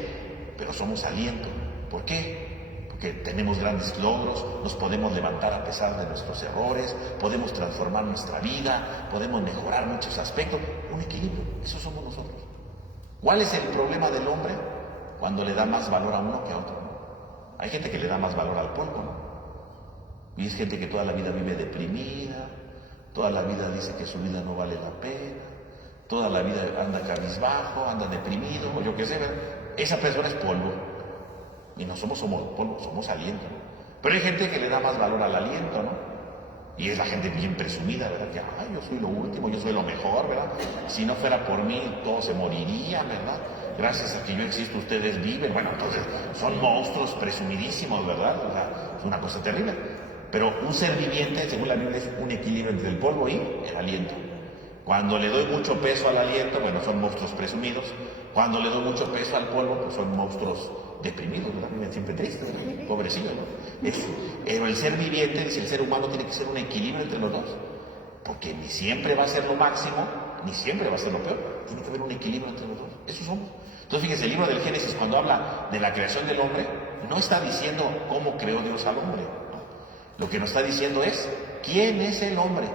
pero somos aliento. ¿Por qué? Porque tenemos grandes logros, nos podemos levantar a pesar de nuestros errores, podemos transformar nuestra vida, podemos mejorar muchos aspectos. Un equilibrio, eso somos nosotros. ¿Cuál es el problema del hombre? Cuando le da más valor a uno que a otro, ¿no? Hay gente que le da más valor al polvo, ¿no? Y es gente que toda la vida vive deprimida, toda la vida dice que su vida no vale la pena, toda la vida anda cabizbajo, anda deprimido, o yo qué sé, ¿verdad? Esa persona es polvo. Y no somos polvo, somos aliento, ¿no? Pero hay gente que le da más valor al aliento, ¿no? Y es la gente bien presumida, ¿verdad? Que, ay, yo soy lo último, yo soy lo mejor, ¿verdad? Si no fuera por mí, todos se morirían, ¿verdad? Gracias a que yo existo, ustedes viven. Bueno, entonces, son monstruos presumidísimos, ¿verdad? O sea, es una cosa terrible. Pero un ser viviente, según la Biblia, es un equilibrio entre el polvo y el aliento. Cuando le doy mucho peso al aliento, bueno, son monstruos presumidos. Cuando le doy mucho peso al polvo, pues son monstruos deprimidos, ¿verdad? Viven siempre tristes, ¿no? Pobrecillos, ¿no? Pero el ser viviente, el ser humano, tiene que ser un equilibrio entre los dos. Porque ni siempre va a ser lo máximo, ni siempre va a ser lo peor. Tiene que haber un equilibrio entre los dos. Eso somos. Entonces, fíjense, el libro del Génesis, cuando habla de la creación del hombre, no está diciendo cómo creó Dios al hombre. Lo que nos está diciendo es, ¿quién es el hombre?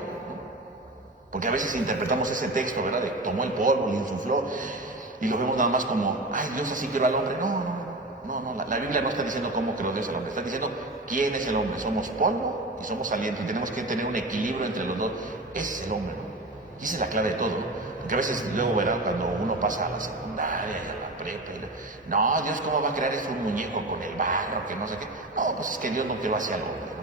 Porque a veces interpretamos ese texto, ¿verdad? De tomó el polvo, le insufló, y lo vemos nada más como, ay, Dios así creó al hombre. No, la Biblia no está diciendo cómo creó Dios al hombre, está diciendo quién es el hombre. Somos polvo y somos aliento, y tenemos que tener un equilibrio entre los dos. Ese es el hombre, ¿no? Y esa es la clave de todo, ¿no? Porque a veces luego, ¿verdad? Cuando uno pasa a la secundaria y a la prepa, no, Dios, ¿cómo va a crear eso un muñeco con el barro, que no sé qué? No, pues es que Dios no creó así al hombre, ¿no?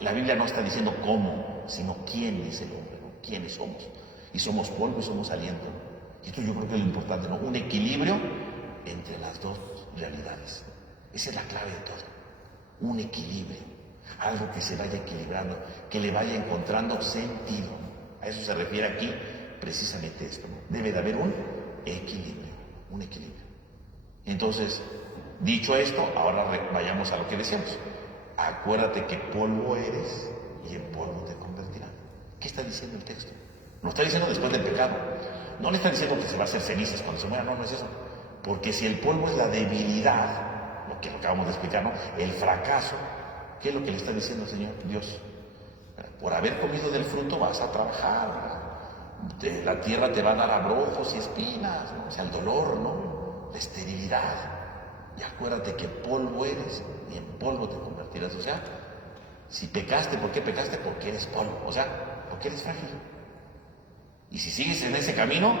La Biblia no está diciendo cómo, sino quién es el hombre, ¿no? Quiénes somos. Y somos polvo y somos aliento, ¿no? Y esto yo creo que es lo importante, ¿no? Un equilibrio entre las dos realidades. Esa es la clave de todo. Un equilibrio. Algo que se vaya equilibrando, que le vaya encontrando sentido, ¿no? A eso se refiere aquí precisamente esto, ¿no? Debe de haber un equilibrio, un equilibrio. Entonces, dicho esto, ahora vayamos a lo que decíamos. Acuérdate que polvo eres y en polvo te convertirás. ¿Qué está diciendo el texto? Lo está diciendo después del pecado. No le está diciendo que se va a hacer cenizas cuando se muera, no es eso. Porque si el polvo es la debilidad, lo que acabamos de explicar, ¿no? El fracaso, ¿qué es lo que le está diciendo el Señor? Dios, por haber comido del fruto vas a trabajar, la tierra te va a dar abrojos y espinas, ¿no? O sea, el dolor, ¿no? La esterilidad. Y acuérdate que polvo eres y en polvo te convertirás. O sea, si pecaste, ¿por qué pecaste? Porque eres polvo, o sea, porque eres frágil. Y si sigues en ese camino,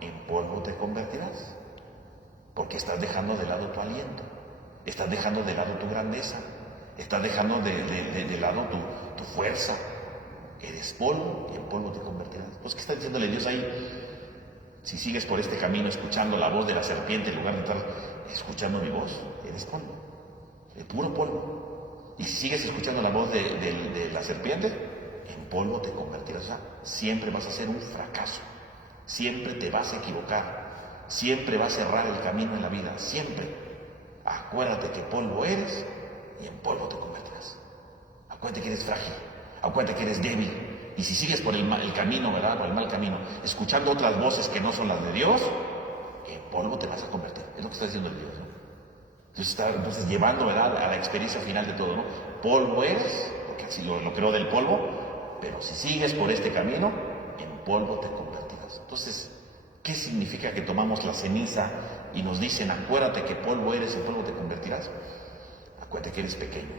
en polvo te convertirás. Porque estás dejando de lado tu aliento, estás dejando de lado tu grandeza, estás dejando de lado tu fuerza. Eres polvo y en polvo te convertirás. Pues, ¿qué está diciéndole Dios ahí? Si sigues por este camino escuchando la voz de la serpiente en lugar de estar escuchando mi voz, eres polvo, de puro polvo. Y si sigues escuchando la voz de la serpiente, en polvo te convertirás. O sea, siempre vas a ser un fracaso, siempre te vas a equivocar, siempre vas a cerrar el camino en la vida, siempre. Acuérdate que polvo eres y en polvo te convertirás. Acuérdate que eres frágil, acuérdate que eres débil. Y si sigues por el camino, ¿verdad? Por el mal camino, escuchando otras voces que no son las de Dios, en polvo te vas a convertir. Es lo que está diciendo el Dios, ¿no? Entonces está llevando, ¿verdad?, a la experiencia final de todo, ¿no? Polvo eres, porque así lo creó del polvo, pero si sigues por este camino, en polvo te convertirás. Entonces, ¿qué significa que tomamos la ceniza y nos dicen, acuérdate que polvo eres, en polvo te convertirás? Acuérdate que eres pequeño,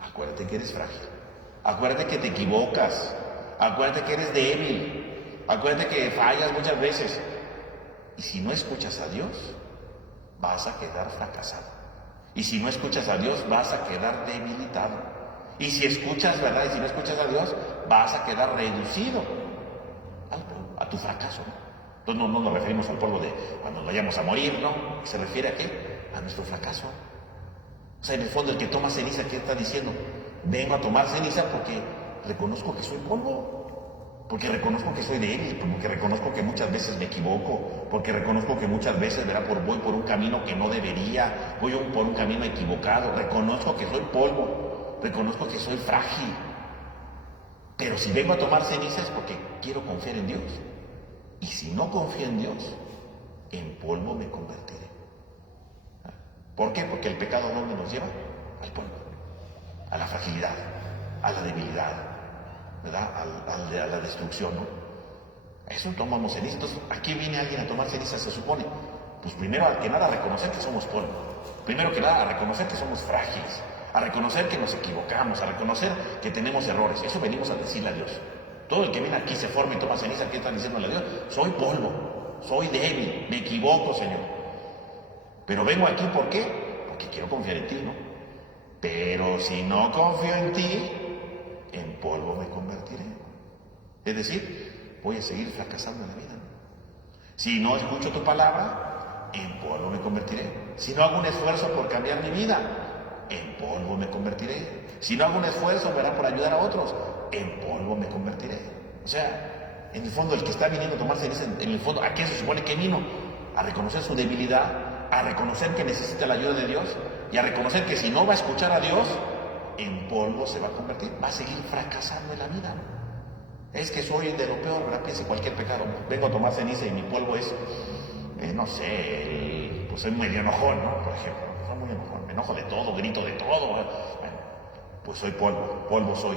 acuérdate que eres frágil, acuérdate que te equivocas, acuérdate que eres débil, acuérdate que fallas muchas veces. Y si no escuchas a Dios, vas a quedar fracasado. Y si no escuchas a Dios, vas a quedar debilitado. Y si escuchas, ¿verdad? Y si no escuchas a Dios, vas a quedar reducido a tu fracaso, ¿no? Entonces no nos referimos al polvo de cuando nos vayamos a morir, ¿no? Se refiere a qué? A nuestro fracaso. O sea, en el fondo el que toma ceniza, ¿qué está diciendo? Vengo a tomar ceniza porque reconozco que soy polvo. porque reconozco que soy débil, porque reconozco que muchas veces me equivoco, porque reconozco que muchas veces, ¿verdad? Voy por un camino que no debería, por un camino equivocado, reconozco que soy polvo, reconozco que soy frágil. Pero si vengo a tomar ceniza es porque quiero confiar en Dios. Y si no confío en Dios, en polvo me convertiré. ¿Por qué? Porque el pecado ¿dónde nos lleva? Al polvo, a la fragilidad, a la debilidad, ¿verdad? A la destrucción, ¿no? Eso tomamos ceniza. Entonces, ¿a qué viene alguien a tomar ceniza, se supone? Pues primero que nada a reconocer que somos polvo. Primero que nada a reconocer que somos frágiles, a reconocer que nos equivocamos, a reconocer que tenemos errores. Eso venimos a decirle a Dios. Todo el que viene aquí se forma y toma ceniza, ¿qué están diciéndole a Dios? Soy polvo, soy débil, me equivoco, Señor. Pero vengo aquí, ¿por qué? Porque quiero confiar en ti, ¿no? Pero si no confío en ti, en polvo me convertiré. Es decir, voy a seguir fracasando en la vida, ¿no? Si no escucho tu palabra, en polvo me convertiré. Si no hago un esfuerzo por cambiar mi vida, en polvo me convertiré. Si no hago un esfuerzo, ¿verdad?, por ayudar a otros, en polvo me convertiré. O sea, en el fondo, el que está viniendo a tomar ceniza, en el fondo, ¿a qué se supone que vino? A reconocer su debilidad, a reconocer que necesita la ayuda de Dios y a reconocer que si no va a escuchar a Dios, en polvo se va a convertir, va a seguir fracasando en la vida. Es que soy de lo peor, ¿verdad? Piense cualquier pecado. Vengo a tomar ceniza y mi polvo es, no sé, pues soy medio enojón, ¿no? Por ejemplo, soy muy enojón, me enojo de todo, grito de todo. Bueno, pues soy polvo soy.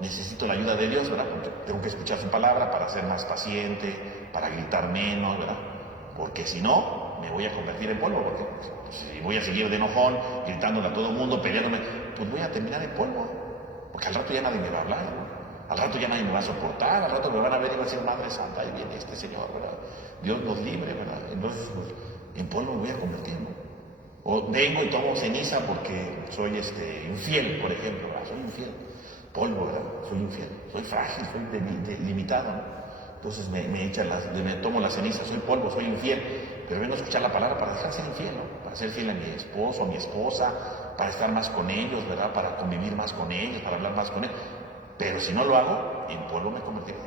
Necesito la ayuda de Dios, ¿verdad? Porque tengo que escuchar su palabra para ser más paciente, para gritar menos, ¿verdad? Porque si no, me voy a convertir en polvo. Porque pues, si voy a seguir de enojón, gritándole a todo el mundo, peleándome, pues voy a terminar en polvo. Porque al rato ya nadie me va a hablar, ¿no? Al rato ya nadie me va a soportar, al rato me van a ver y van a decir, Madre Santa, ahí viene este Señor, ¿verdad? Dios nos libre, ¿verdad? Entonces, pues, en polvo me voy a convertir, ¿no? O vengo y tomo ceniza porque soy infiel, por ejemplo, ¿verdad? Soy infiel. Polvo, ¿verdad? Soy infiel, soy frágil, soy limitado, ¿no? Entonces me tomo la ceniza, soy polvo, soy infiel, pero vengo a escuchar la palabra para dejar de ser infiel, ¿no? Para ser fiel a mi esposo, a mi esposa, para estar más con ellos, ¿verdad? Para convivir más con ellos, para hablar más con ellos. Pero si no lo hago, en polvo me convertiré.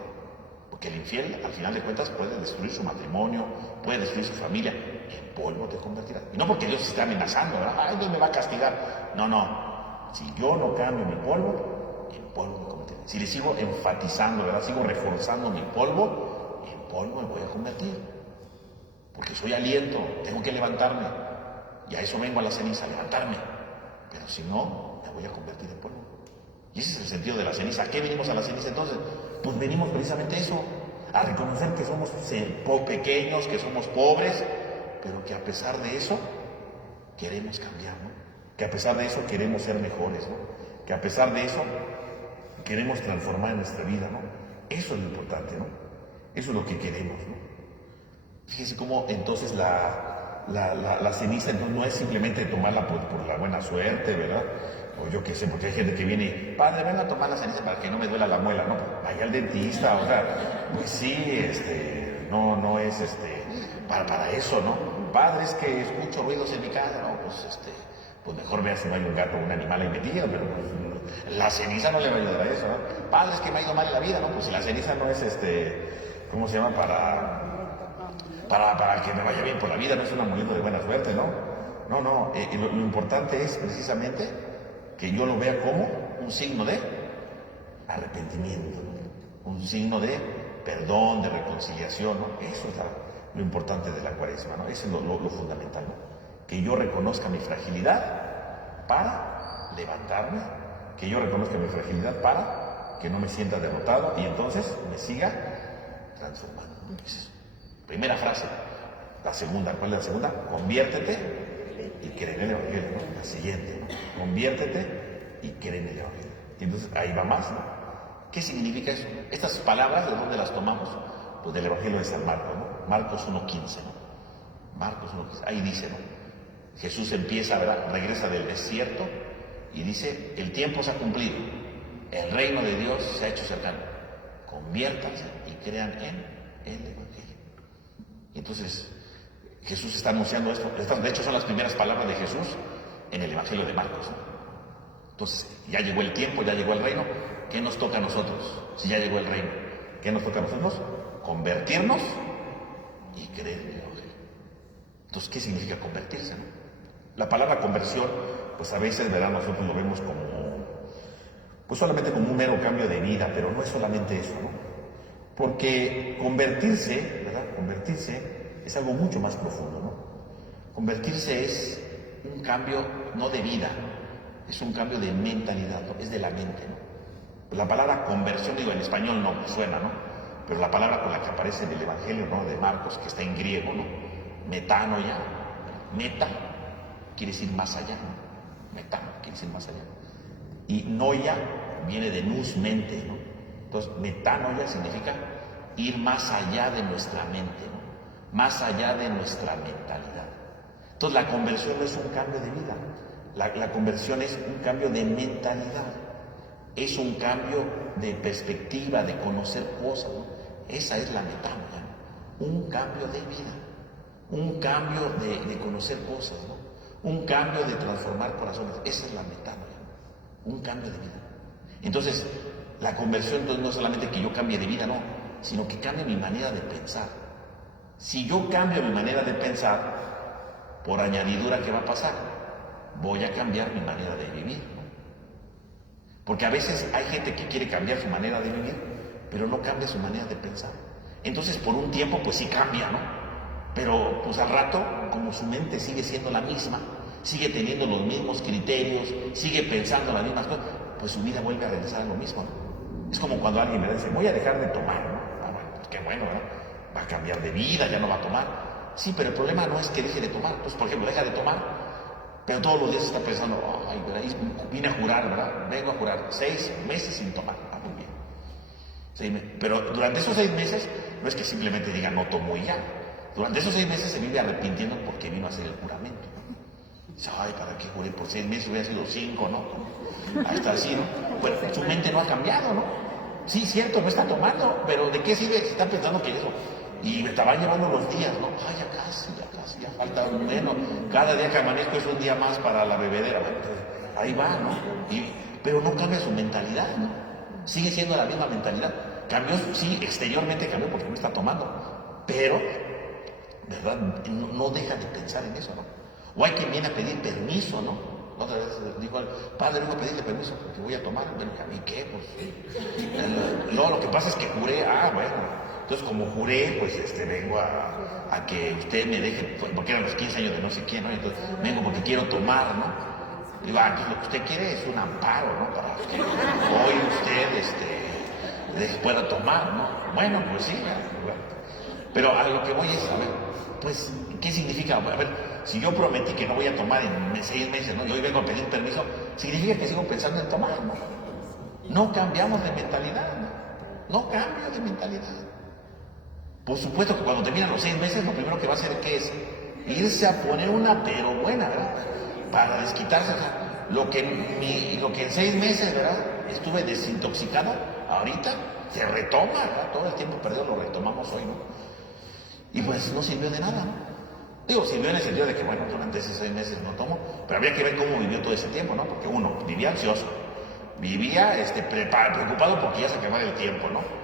Porque el infiel, al final de cuentas, puede destruir su matrimonio, puede destruir su familia. En polvo te convertirás. Y no porque Dios esté amenazando, ¿verdad? Ay, Dios me va a castigar. No. Si yo no cambio mi polvo, en polvo me convertiré. Si le sigo enfatizando, ¿verdad? Sigo reforzando mi polvo, en polvo me voy a convertir. Porque soy aliento, tengo que levantarme. Y a eso vengo a la ceniza, a levantarme. Pero si no, me voy a convertir en polvo. Y ese es el sentido de la ceniza. ¿A qué venimos a la ceniza entonces? Pues venimos precisamente a eso, a reconocer que somos pequeños, que somos pobres, pero que a pesar de eso queremos cambiar, ¿no? Que a pesar de eso queremos ser mejores, ¿no? Que a pesar de eso queremos transformar nuestra vida, ¿no? Eso es lo importante, ¿no? Eso es lo que queremos, ¿no? Fíjense cómo entonces la ceniza entonces no es simplemente tomarla por la buena suerte, ¿verdad? O yo qué sé, porque hay gente que viene, padre, ven a tomar la ceniza para que no me duela la muela, ¿no? Vaya al dentista, o sea, pues sí, no es para eso, ¿no? Padre, es que escucho ruidos en mi casa, ¿no? Pues mejor vea si no hay un gato o un animal ahí metido, pero pues, la ceniza no le va a ayudar a eso, ¿no? Padre, es que me ha ido mal en la vida, ¿no? Pues la ceniza no es ¿cómo se llama? Para que me vaya bien por la vida, no es un amuleto de buena suerte, ¿no? No, lo importante es precisamente que yo lo vea como un signo de arrepentimiento, ¿no? Un signo de perdón, de reconciliación, ¿no? Eso es lo importante de la Cuaresma, ¿no? Eso es lo fundamental, ¿no? Que yo reconozca mi fragilidad para levantarme, que yo reconozca mi fragilidad para que no me sienta derrotado y entonces me siga transformando, ¿no? Primera frase. La segunda, ¿cuál es la segunda? Conviértete y cree en el Evangelio, ¿no? La siguiente, ¿no? Conviértete y cree en el Evangelio. Y entonces ahí va más, ¿no? ¿Qué significa eso? Estas palabras, ¿de dónde las tomamos? Pues del Evangelio de San Marcos, ¿no? Marcos 1.15, ¿no? Marcos 1.15. Ahí dice, ¿no? Jesús empieza, ¿verdad? Regresa del desierto y dice, el tiempo se ha cumplido, el reino de Dios se ha hecho cercano. Conviértanse y crean en el Evangelio. Y entonces Jesús está anunciando esto. Estas, de hecho, son las primeras palabras de Jesús en el Evangelio de Marcos, ¿no? Entonces, ya llegó el tiempo, ya llegó el reino. ¿Qué nos toca a nosotros si ya llegó el reino? ¿Qué nos toca a nosotros? Convertirnos y creer en el Evangelio. Entonces, ¿qué significa convertirse, no? La palabra conversión, pues a veces, ¿verdad? Nosotros lo vemos como, pues solamente como un mero cambio de vida, pero no es solamente eso, ¿no? Porque convertirse, ¿verdad? Convertirse es algo mucho más profundo, ¿no? Convertirse es un cambio no de vida, es un cambio de mentalidad, ¿no? Es de la mente, ¿no? La palabra conversión, digo, en español no suena, ¿no? Pero la palabra con la que aparece en el Evangelio, ¿no? De Marcos, que está en griego, ¿no? Metanoia, meta, quiere decir más allá, ¿no? Metano, quiere decir más allá. Y noia viene de nous, mente, ¿no? Entonces, metanoia significa ir más allá de nuestra mente, ¿no? Más allá de nuestra mentalidad. Entonces, la conversión no es un cambio de vida, la conversión es un cambio de mentalidad, es un cambio de perspectiva, de conocer cosas, ¿no? Esa es la metanoia, ¿no? Un cambio de vida, un cambio de conocer cosas, ¿no? Un cambio de transformar corazones. Esa es la metanoia, ¿no? Un cambio de vida. Entonces, la conversión entonces no es solamente que yo cambie de vida, no, sino que cambie mi manera de pensar. Si yo cambio mi manera de pensar, por añadidura, ¿qué va a pasar? Voy a cambiar mi manera de vivir, ¿no? Porque a veces hay gente que quiere cambiar su manera de vivir, pero no cambia su manera de pensar. Entonces, por un tiempo, pues sí cambia, ¿no? Pero, pues al rato, como su mente sigue siendo la misma, sigue teniendo los mismos criterios, sigue pensando las mismas cosas, pues su vida vuelve a regresar a lo mismo, ¿no? Es como cuando alguien me dice, voy a dejar de tomar, ¿no? Ah, bueno, pues qué bueno, ¿no? Va a cambiar de vida, ya no va a tomar. Sí, pero el problema no es que deje de tomar. Entonces, por ejemplo, deja de tomar, pero todos los días está pensando, ay, ¿verdad? Vine a jurar, ¿verdad? Vengo a jurar 6 meses sin tomar. Ah, muy bien. Pero durante esos 6 meses, no es que simplemente diga no tomo y ya. Durante esos 6 meses se vive arrepintiendo porque vino a hacer el juramento. Dice, ay, ¿para qué juré por 6 meses? Hubiera sido 5, ¿no? Ahí está así, ¿no? Bueno, su mente no ha cambiado, ¿no? Sí, cierto, no está tomando, pero ¿de qué sirve si está pensando que eso? Y me estaban llevando los días, ¿no? Ay, ya falta un menos. Cada día que amanezco es un día más para la bebedera. Bueno, ahí va, ¿no? Pero no cambia su mentalidad, ¿no? Sigue siendo la misma mentalidad. Cambió, sí, exteriormente cambió porque no está tomando, pero, ¿verdad? No deja de pensar en eso, ¿no? O hay quien viene a pedir permiso, ¿no? Otra vez dijo al padre, vengo a pedirle permiso porque voy a tomar. Bueno, ¿a mí qué? Pues, no, lo que pasa es que juré, bueno. Entonces, como juré, pues vengo a que usted me deje, porque eran los 15 años de no sé quién, ¿no? Entonces, vengo porque quiero tomar, ¿no? Digo, entonces lo que usted quiere es un amparo, ¿no? Para que hoy usted pueda tomar, ¿no? Bueno, pues sí, pero a lo que voy es, a ver, pues, ¿qué significa? A ver, si yo prometí que no voy a tomar en 6 meses, ¿no? Y hoy vengo a pedir permiso, significa que sigo pensando en tomar, ¿no? No cambiamos de mentalidad, ¿no? No cambio de mentalidad. Por supuesto que cuando terminan los 6 meses, lo primero que va a hacer, ¿qué es? Irse a poner una pero buena, ¿verdad? Para desquitarse. O sea, lo que en 6 meses, ¿verdad? Estuve desintoxicado, ahorita se retoma, ¿verdad? Todo el tiempo perdido lo retomamos hoy, ¿no? Y pues no sirvió de nada, ¿no? Digo, sirvió en el sentido de que, bueno, durante esos 6 meses no tomo, pero habría que ver cómo vivió todo ese tiempo, ¿no? Porque uno vivía ansioso, vivía preocupado porque ya se acababa el tiempo, ¿no?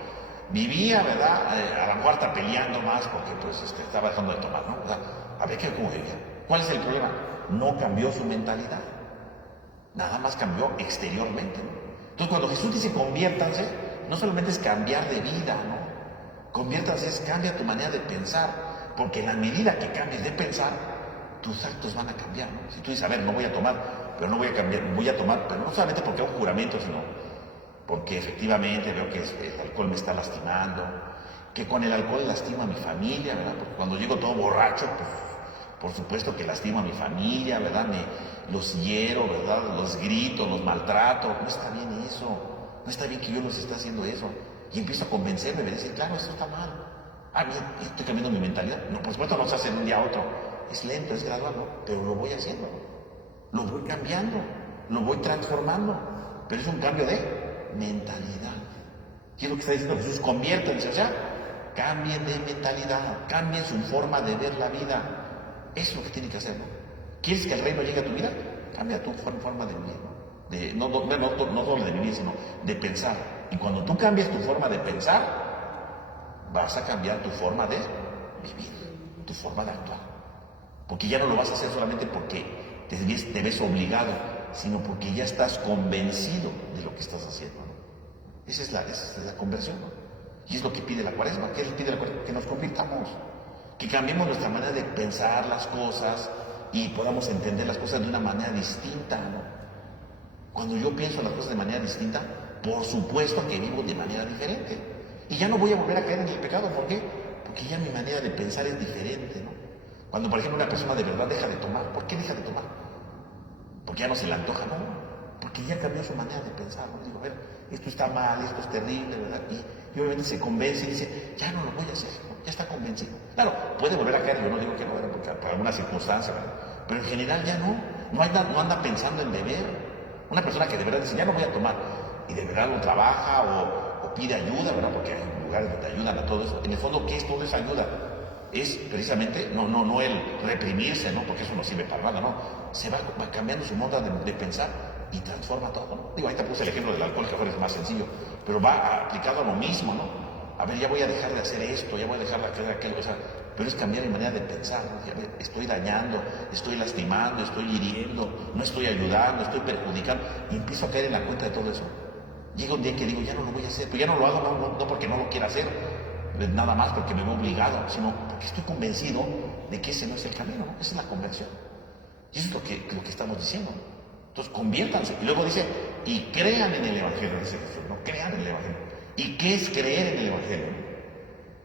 Vivía, ¿verdad? A la mejor hasta peleando más porque pues estaba dejando de tomar, ¿no? O sea, habría que ver cómo vivía. ¿Cuál es el problema? No cambió su mentalidad, nada más cambió exteriormente, ¿no? Entonces, cuando Jesús dice conviértanse, no solamente es cambiar de vida, ¿no? Conviértanse es cambia tu manera de pensar. Porque en la medida que cambies de pensar, tus actos van a cambiar, ¿no? Si tú dices, a ver, no voy a tomar, pero no voy a cambiar, voy a tomar, pero no solamente porque hago un juramento, sino porque efectivamente veo que el alcohol me está lastimando, que con el alcohol lastimo a mi familia, ¿verdad? Porque cuando llego todo borracho, pues, por supuesto que lastimo a mi familia, ¿verdad? Los hiero, ¿verdad? Los grito, los maltrato. No está bien eso, no está bien que yo los esté haciendo eso. Y empiezo a convencerme, me dice, claro, eso está mal. Estoy cambiando mi mentalidad. No, por supuesto no se hace de un día a otro. Es lento, es gradual, ¿no? Pero lo voy haciendo. Lo voy cambiando. Lo voy transformando. Pero es un cambio de mentalidad. ¿Qué es lo que está diciendo Jesús? Conviértanse, o sea, cambien de mentalidad. Cambien su forma de ver la vida. Eso es lo que tiene que hacer, ¿no? ¿Quieres que el reino llegue a tu vida? Cambia tu forma de vivir, ¿no? No solo de vivir, sino de pensar. Y cuando tú cambias tu forma de pensar, vas a cambiar tu forma de vivir, tu forma de actuar. Porque ya no lo vas a hacer solamente porque te ves obligado, sino porque ya estás convencido de lo que estás haciendo, ¿no? Esa es la conversión, ¿no? Y es lo que pide la Cuaresma. ¿Qué pide la Cuaresma? Que nos convirtamos, que cambiemos nuestra manera de pensar las cosas y podamos entender las cosas de una manera distinta, ¿no? Cuando yo pienso las cosas de manera distinta, por supuesto que vivo de manera diferente. Y ya no voy a volver a caer en el pecado. ¿Por qué? Porque ya mi manera de pensar es diferente, ¿no? Cuando, por ejemplo, una persona de verdad deja de tomar, ¿por qué deja de tomar? Porque ya no se le antoja, ¿no? Porque ya cambió su manera de pensar, ¿no? Digo, a ver, esto está mal, esto es terrible, ¿verdad? Y obviamente se convence y dice, ya no lo voy a hacer, ¿no? Ya está convencido. Claro, puede volver a caer, yo no digo que no, ¿verdad? Porque por alguna circunstancia, ¿verdad? Pero en general ya no anda pensando en beber. Una persona que de verdad dice, ya no voy a tomar, y de verdad lo trabaja o pide ayuda, ¿verdad? Porque hay lugares donde te ayudan a todo eso. En el fondo, ¿qué es toda esa ayuda? Es precisamente no el reprimirse, ¿no? Porque eso no sirve para nada, ¿no? Se va cambiando su modo de pensar y transforma todo, ¿no? Digo, ahí te puse el ejemplo del alcohol, que ahora es más sencillo, pero va aplicado a lo mismo, ¿no? A ver, ya voy a dejar de hacer esto, ya voy a dejar de hacer aquello, o sea, pero es cambiar mi manera de pensar, ¿no? A ver, estoy dañando, estoy lastimando, estoy hiriendo, no estoy ayudando, estoy perjudicando, y empiezo a caer en la cuenta de todo eso. Llega un día que digo, ya no lo voy a hacer, pero ya no lo hago, no porque no lo quiera hacer, nada más porque me veo obligado, sino porque estoy convencido de que ese no es el camino, ¿no? Esa es la conversión. Y eso es lo que estamos diciendo. Entonces, conviértanse. Y luego dice, y crean en el Evangelio, dice Jesús, ¿no? Crean en el Evangelio. ¿Y qué es creer en el Evangelio?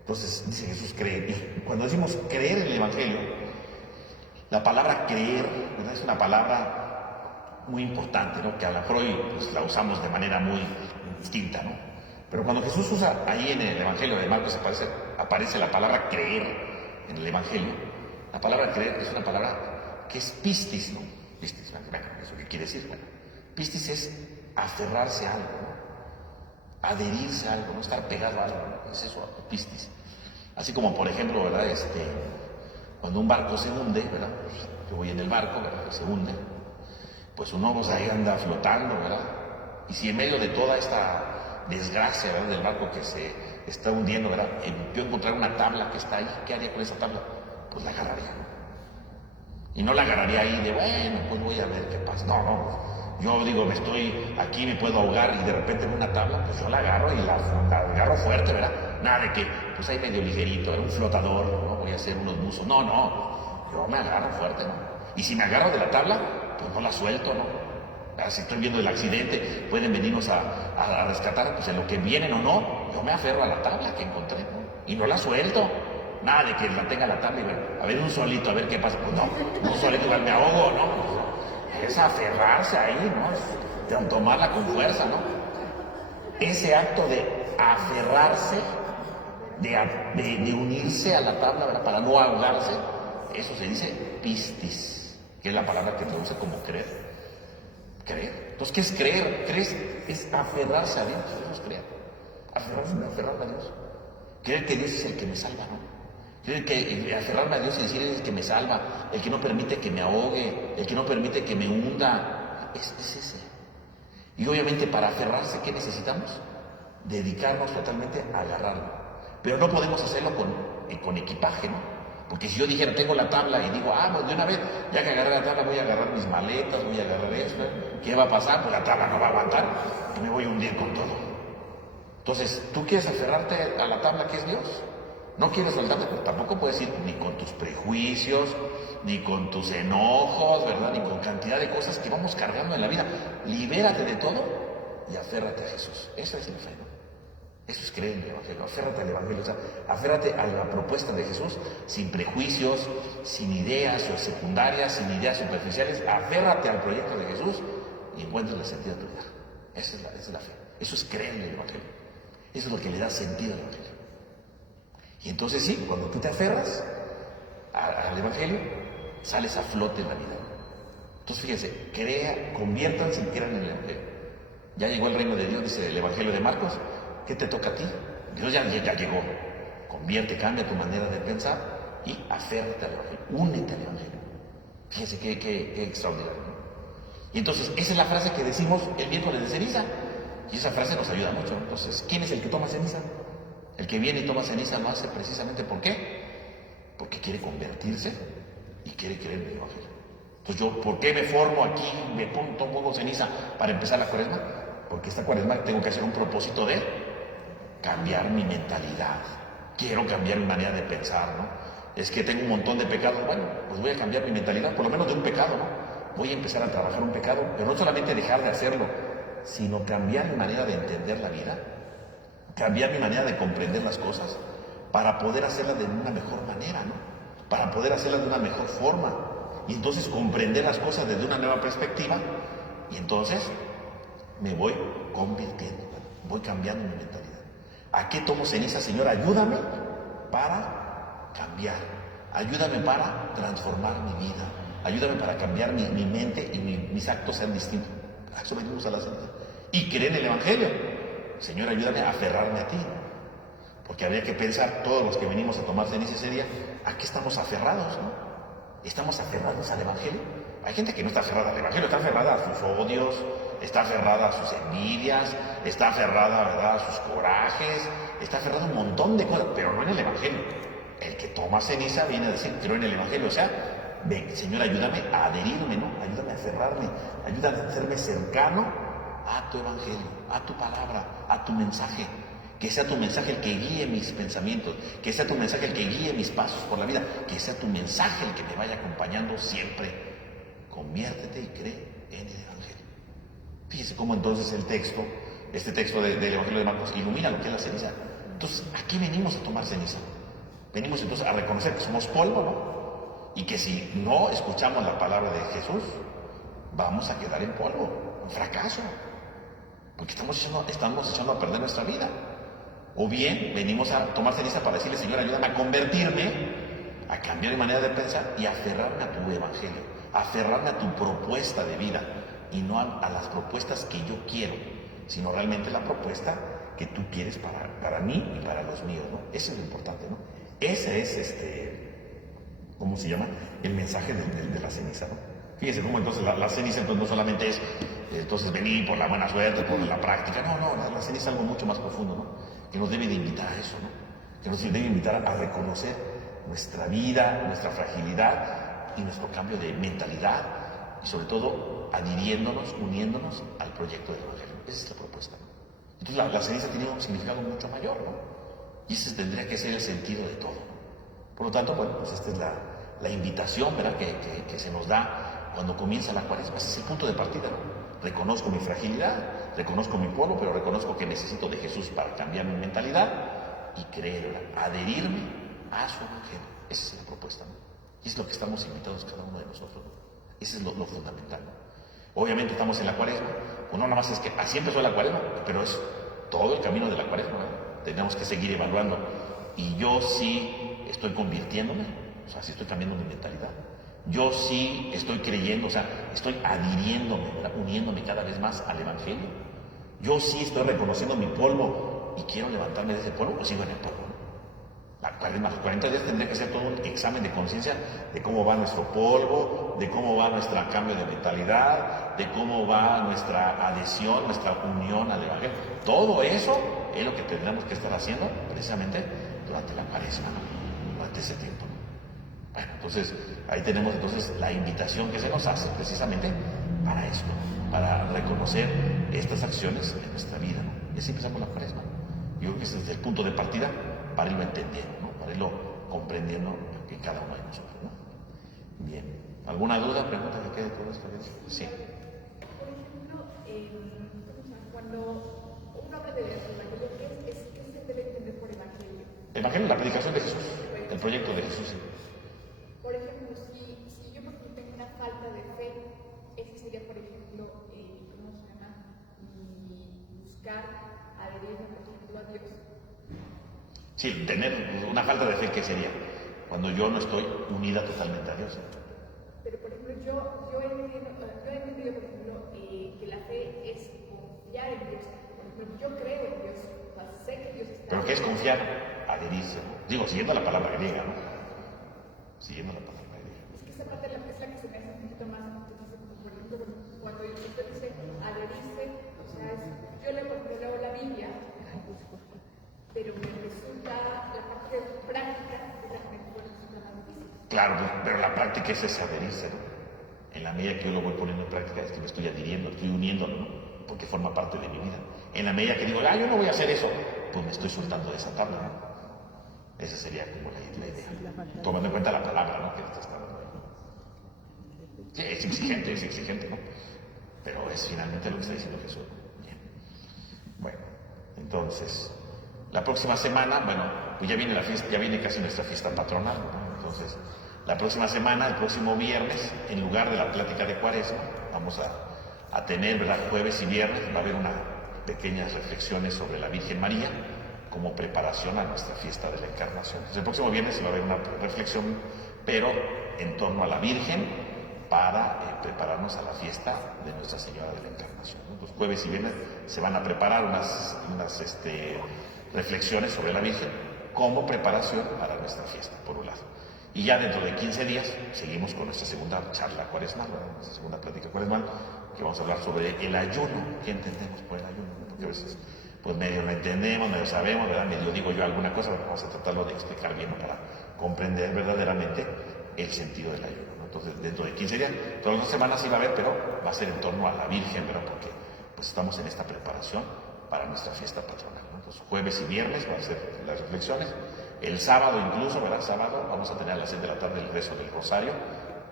Entonces, dice Jesús, creer. Y cuando decimos creer en el Evangelio, la palabra creer, ¿verdad? Es una palabra muy importante, ¿no? Que a lo mejor hoy pues, la usamos de manera muy distinta, ¿no? Pero cuando Jesús usa ahí en el Evangelio de Marcos aparece la palabra creer en el Evangelio. La palabra creer es una palabra que es pistis, ¿no? Pistis, bueno, ¿eso qué quiere decir? Bueno, pistis es aferrarse a algo, ¿no? Adherirse a algo, no estar pegado a algo, ¿no? Es eso, pistis. Así como, por ejemplo, ¿verdad? Cuando un barco se hunde, ¿verdad? Pues, yo voy en el barco, ¿verdad? Se hunde, pues uno pues, ahí anda flotando, ¿verdad? Y si en medio de toda esta desgracia, ¿verdad? Del barco que se está hundiendo, ¿verdad? Yo encontrar una tabla que está ahí, ¿qué haría con esa tabla? Pues la agarraría, ¿no? Y no la agarraría ahí de, bueno, pues voy a ver qué pasa. No, yo digo, aquí me puedo ahogar y de repente en una tabla, pues yo la agarro y la agarro fuerte, ¿verdad? Nada de que, pues ahí medio ligerito, un flotador, no voy a hacer unos buzos. No, yo me agarro fuerte, ¿no? Y si me agarro de la tabla, pues no la suelto, ¿no? Si estoy viendo el accidente, pueden venirnos a rescatar, pues en lo que vienen o no, yo me aferro a la tabla que encontré, ¿no? Y no la suelto. Nada de que la tenga la tabla y a ver un solito, a ver qué pasa. Pues no, un solito igual me ahogo, ¿no? Es aferrarse ahí, ¿no? Es tomarla con fuerza, ¿no? Ese acto de aferrarse, de unirse a la tabla, ¿verdad? Para no ahogarse, eso se dice pistis, que es la palabra que traduce como creer. Creer. Entonces, ¿qué es creer? Creer es aferrarse a Dios, eso es creer. Aferrarme a Dios. Creer que Dios es el que me salva, ¿no? Creer que aferrarme a Dios y decir es el que me salva, el que no permite que me ahogue, el que no permite que me hunda, es ese. Y obviamente para aferrarse, ¿qué necesitamos? Dedicarnos totalmente a agarrarlo. Pero no podemos hacerlo con equipaje, ¿no? Porque si yo dijera, tengo la tabla y digo, pues de una vez, ya que agarré la tabla, voy a agarrar mis maletas, voy a agarrar esto, ¿qué va a pasar? Pues la tabla no va a aguantar y me voy a hundir con todo. Entonces, ¿tú quieres aferrarte a la tabla que es Dios? No quieres soltarte, pero tampoco puedes ir ni con tus prejuicios, ni con tus enojos, ¿verdad? Ni con cantidad de cosas que vamos cargando en la vida. Libérate de todo y aférrate a Jesús. Eso es la fe, ¿no? Eso es creer en el Evangelio. Aférrate al Evangelio, o sea, aférrate a la propuesta de Jesús sin prejuicios, sin ideas secundarias, sin ideas superficiales. Aférrate al proyecto de Jesús y encuentres el sentido de tu vida. Esa es la fe. Eso es creer en el Evangelio. Eso es lo que le da sentido al Evangelio. Y entonces sí, cuando tú te aferras al Evangelio, sales a flote en la vida. Entonces fíjense, conviértanse y crean en el Evangelio. Ya llegó el reino de Dios, dice el Evangelio de Marcos. ¿Qué te toca a ti? Dios ya llegó. Convierte, cambia tu manera de pensar y aférrate al Evangelio. Únete al Evangelio. Fíjense qué extraordinario, ¿no? Y entonces, esa es la frase que decimos el miércoles de ceniza. Y esa frase nos ayuda mucho. Entonces, ¿quién es el que toma ceniza? El que viene y toma ceniza lo hace precisamente ¿por qué? Porque quiere convertirse y quiere creer en el Evangelio. Entonces yo, ¿por qué me formo aquí, me pongo ceniza para empezar la cuaresma? Porque esta cuaresma tengo que hacer un propósito de cambiar mi mentalidad. Quiero cambiar mi manera de pensar, ¿no? Es que tengo un montón de pecados. Bueno, pues voy a cambiar mi mentalidad, por lo menos de un pecado, ¿no? Voy a empezar a trabajar un pecado, pero no solamente dejar de hacerlo, sino cambiar mi manera de entender la vida, cambiar mi manera de comprender las cosas, para poder hacerlas de una mejor manera, ¿no? Para poder hacerlas de una mejor forma. Y entonces comprender las cosas desde una nueva perspectiva, y entonces me voy convirtiendo, voy cambiando mi mentalidad. ¿A qué tomo ceniza, Señor? Ayúdame para cambiar, ayúdame para transformar mi vida, ayúdame para cambiar mi mente y mis actos sean distintos. A eso venimos a la ceniza. Y creer en el Evangelio. Señor, ayúdame a aferrarme a ti. Porque habría que pensar, todos los que venimos a tomar ceniza ese día, ¿a qué estamos aferrados, no? ¿Estamos aferrados al Evangelio? Hay gente que no está aferrada al Evangelio, está aferrada a sus odios, está aferrada a sus envidias, está aferrada, ¿verdad?, a sus corajes, está aferrada a un montón de cosas, pero no en el Evangelio. El que toma ceniza viene a decir, creo en el Evangelio, o sea, ven, Señor, ayúdame a adherirme, ¿no? Ayúdame a aferrarme, ayúdame a hacerme cercano a tu Evangelio, a tu palabra, a tu mensaje. Que sea tu mensaje el que guíe mis pensamientos, que sea tu mensaje el que guíe mis pasos por la vida, que sea tu mensaje el que me vaya acompañando siempre. Conviértete y cree en el Evangelio. Fíjese cómo entonces este texto del Evangelio de Marcos ilumina lo que es la ceniza. Entonces, ¿a qué venimos a tomar ceniza? Venimos entonces a reconocer que somos polvo, ¿no? Y que si no escuchamos la palabra de Jesús, vamos a quedar en polvo, un fracaso. Porque estamos echando a perder nuestra vida. O bien venimos a tomar ceniza para decirle, Señor, ayúdame a convertirme, a cambiar mi manera de pensar y a aferrarme a tu Evangelio, a aferrarme a tu propuesta de vida y no a las propuestas que yo quiero, sino realmente la propuesta que tú quieres para mí y para los míos, ¿no? Eso es lo importante, ¿no? Ese es ¿cómo se llama? El mensaje de la ceniza, ¿no? Fíjense cómo entonces la ceniza entonces no solamente es entonces venir por la buena suerte, por la práctica, no, la ceniza es algo mucho más profundo, ¿no? Que nos debe de invitar a eso, ¿no? Que nos debe invitar a reconocer nuestra vida, nuestra fragilidad y nuestro cambio de mentalidad y sobre todo adhiriéndonos, uniéndonos al proyecto del Evangelio. Esa es la propuesta, ¿no? Entonces la ceniza tiene un significado mucho mayor, ¿no? Y ese tendría que ser el sentido de todo, ¿no? Por lo tanto, bueno, pues esta es la invitación, ¿verdad?, que se nos da cuando comienza la cuaresma. Ese es el punto de partida, ¿no? Reconozco mi fragilidad, reconozco mi polvo, pero reconozco que necesito de Jesús para cambiar mi mentalidad y creerla, adherirme a su Evangelio. Esa es la propuesta, ¿no? Y es lo que estamos invitados cada uno de nosotros, ¿no? Ese es lo fundamental, ¿no? Obviamente estamos en la cuaresma, pues no nada más es que así empezó la cuaresma, pero es todo el camino de la cuaresma, ¿no? Tenemos que seguir evaluando. Y yo sí estoy convirtiéndome, o sea, sí estoy cambiando mi mentalidad. Yo sí estoy creyendo, o sea, estoy adhiriéndome, ¿verdad?, uniéndome cada vez más al Evangelio. Yo sí estoy reconociendo mi polvo y quiero levantarme de ese polvo, o sigo en el polvo, ¿no? Los 40 días tendría que hacer todo un examen de conciencia de cómo va nuestro polvo, de cómo va nuestro cambio de mentalidad, de cómo va nuestra adhesión, nuestra unión al Evangelio. Todo eso es lo que tendremos que estar haciendo precisamente durante la cuaresma, ¿no? Durante ese tiempo, ¿no? Bueno, entonces ahí tenemos entonces la invitación que se nos hace precisamente para esto, para reconocer estas acciones en nuestra vida, ¿no? Y así empezamos la cuaresma. Yo creo que ese es el punto de partida para irlo entendiendo, ¿no? Para irlo comprendiendo en cada uno de nosotros, ¿no? Bien. ¿Alguna duda, pregunta que quede de todo esto? Sí. Por ejemplo, cuando uno habla de evangelio, ¿qué se debe entender por evangelio? Evangelio es la predicación de Jesús, el proyecto de Jesús. Sí. Por ejemplo, si yo por ejemplo tengo una falta de fe, ese sería, por ejemplo, ¿cómo se llama? Buscar adherirme, por ejemplo, a Dios. Sí, tener una falta de fe, ¿qué sería? Cuando yo no estoy unida totalmente a Dios. Pero, por ejemplo, yo he entendido, por ejemplo, que la fe es confiar en Dios. Por ejemplo, yo creo en Dios, o sea, sé que Dios está. ¿Pero qué es confiar? Adherirse, ¿no? Digo, siguiendo la palabra griega, ¿no? Siguiendo la palabra griega. Es que esa parte es la que se me hace un poquito más, por ejemplo, cuando usted dice adherirse, o sea, yo leo la Biblia, pero me resuena Claro, pero la práctica es ese adherirse, ¿no? En la medida que yo lo voy poniendo en práctica es que me estoy adhiriendo, estoy uniéndolo, ¿no? Porque forma parte de mi vida. En la medida que digo, yo no voy a hacer eso, pues me estoy soltando de esa tabla, ¿no? Esa sería como la idea. Tomando en cuenta la palabra, ¿no? Que está dando ahí. Sí, es exigente, ¿no? Pero es finalmente lo que está diciendo Jesús. Bien. Bueno, entonces, la próxima semana, bueno, pues ya viene la fiesta, ya viene casi nuestra fiesta patronal, ¿no? Entonces, la próxima semana, el próximo viernes, en lugar de la plática de Cuaresma, vamos a tener, ¿verdad? Jueves y viernes, va a haber unas pequeñas reflexiones sobre la Virgen María como preparación a nuestra fiesta de la Encarnación. Entonces, el próximo viernes se va a haber una reflexión, pero en torno a la Virgen, para prepararnos a la fiesta de Nuestra Señora de la Encarnación, ¿no? Los jueves y viernes se van a preparar unas reflexiones sobre la Virgen como preparación para nuestra fiesta, por un lado. Y ya dentro de 15 días seguimos con nuestra segunda charla cuaresmal, nuestra segunda plática cuaresmal, que vamos a hablar sobre el ayuno. ¿Qué entendemos por el ayuno? Porque a veces pues medio lo entendemos, medio sabemos, ¿verdad? Medio digo yo alguna cosa, pero vamos a tratarlo de explicar bien, ¿no? Para comprender verdaderamente el sentido del ayuno, ¿no? Entonces, dentro de 15 días, todas las 2 semanas sí va a haber, pero va a ser en torno a la Virgen, ¿verdad? Porque pues estamos en esta preparación para nuestra fiesta patronal, ¿no? Entonces, jueves y viernes van a ser las reflexiones. El sábado incluso, ¿verdad? Sábado vamos a tener a las 6 de la tarde el rezo del Rosario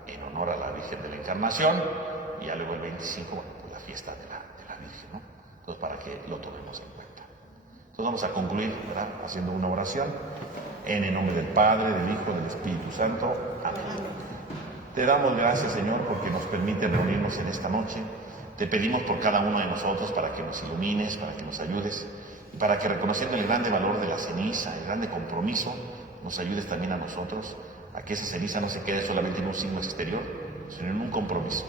en honor a la Virgen de la Encarnación, y ya luego el 25, bueno, pues la fiesta de la Virgen, ¿no? Entonces, para que lo tomemos en cuenta. Entonces vamos a concluir, ¿verdad? Haciendo una oración en el nombre del Padre, del Hijo, del Espíritu Santo. Amén. Te damos gracias, Señor, porque nos permite reunirnos en esta noche. Te pedimos por cada uno de nosotros para que nos ilumines, para que nos ayudes, y para que, reconociendo el grande valor de la ceniza, el grande compromiso, nos ayudes también a nosotros a que esa ceniza no se quede solamente en un signo exterior, sino en un compromiso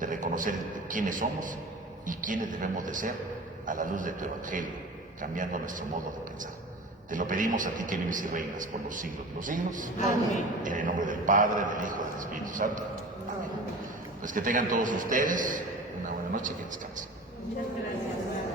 de reconocer quiénes somos y quiénes debemos de ser a la luz de tu Evangelio, cambiando nuestro modo de pensar. Te lo pedimos a ti, que vives y reinas por los siglos de los siglos. Amén. En el nombre del Padre, del Hijo y del Espíritu Santo. Amén. Pues que tengan todos ustedes una buena noche y que descansen. Muchas gracias.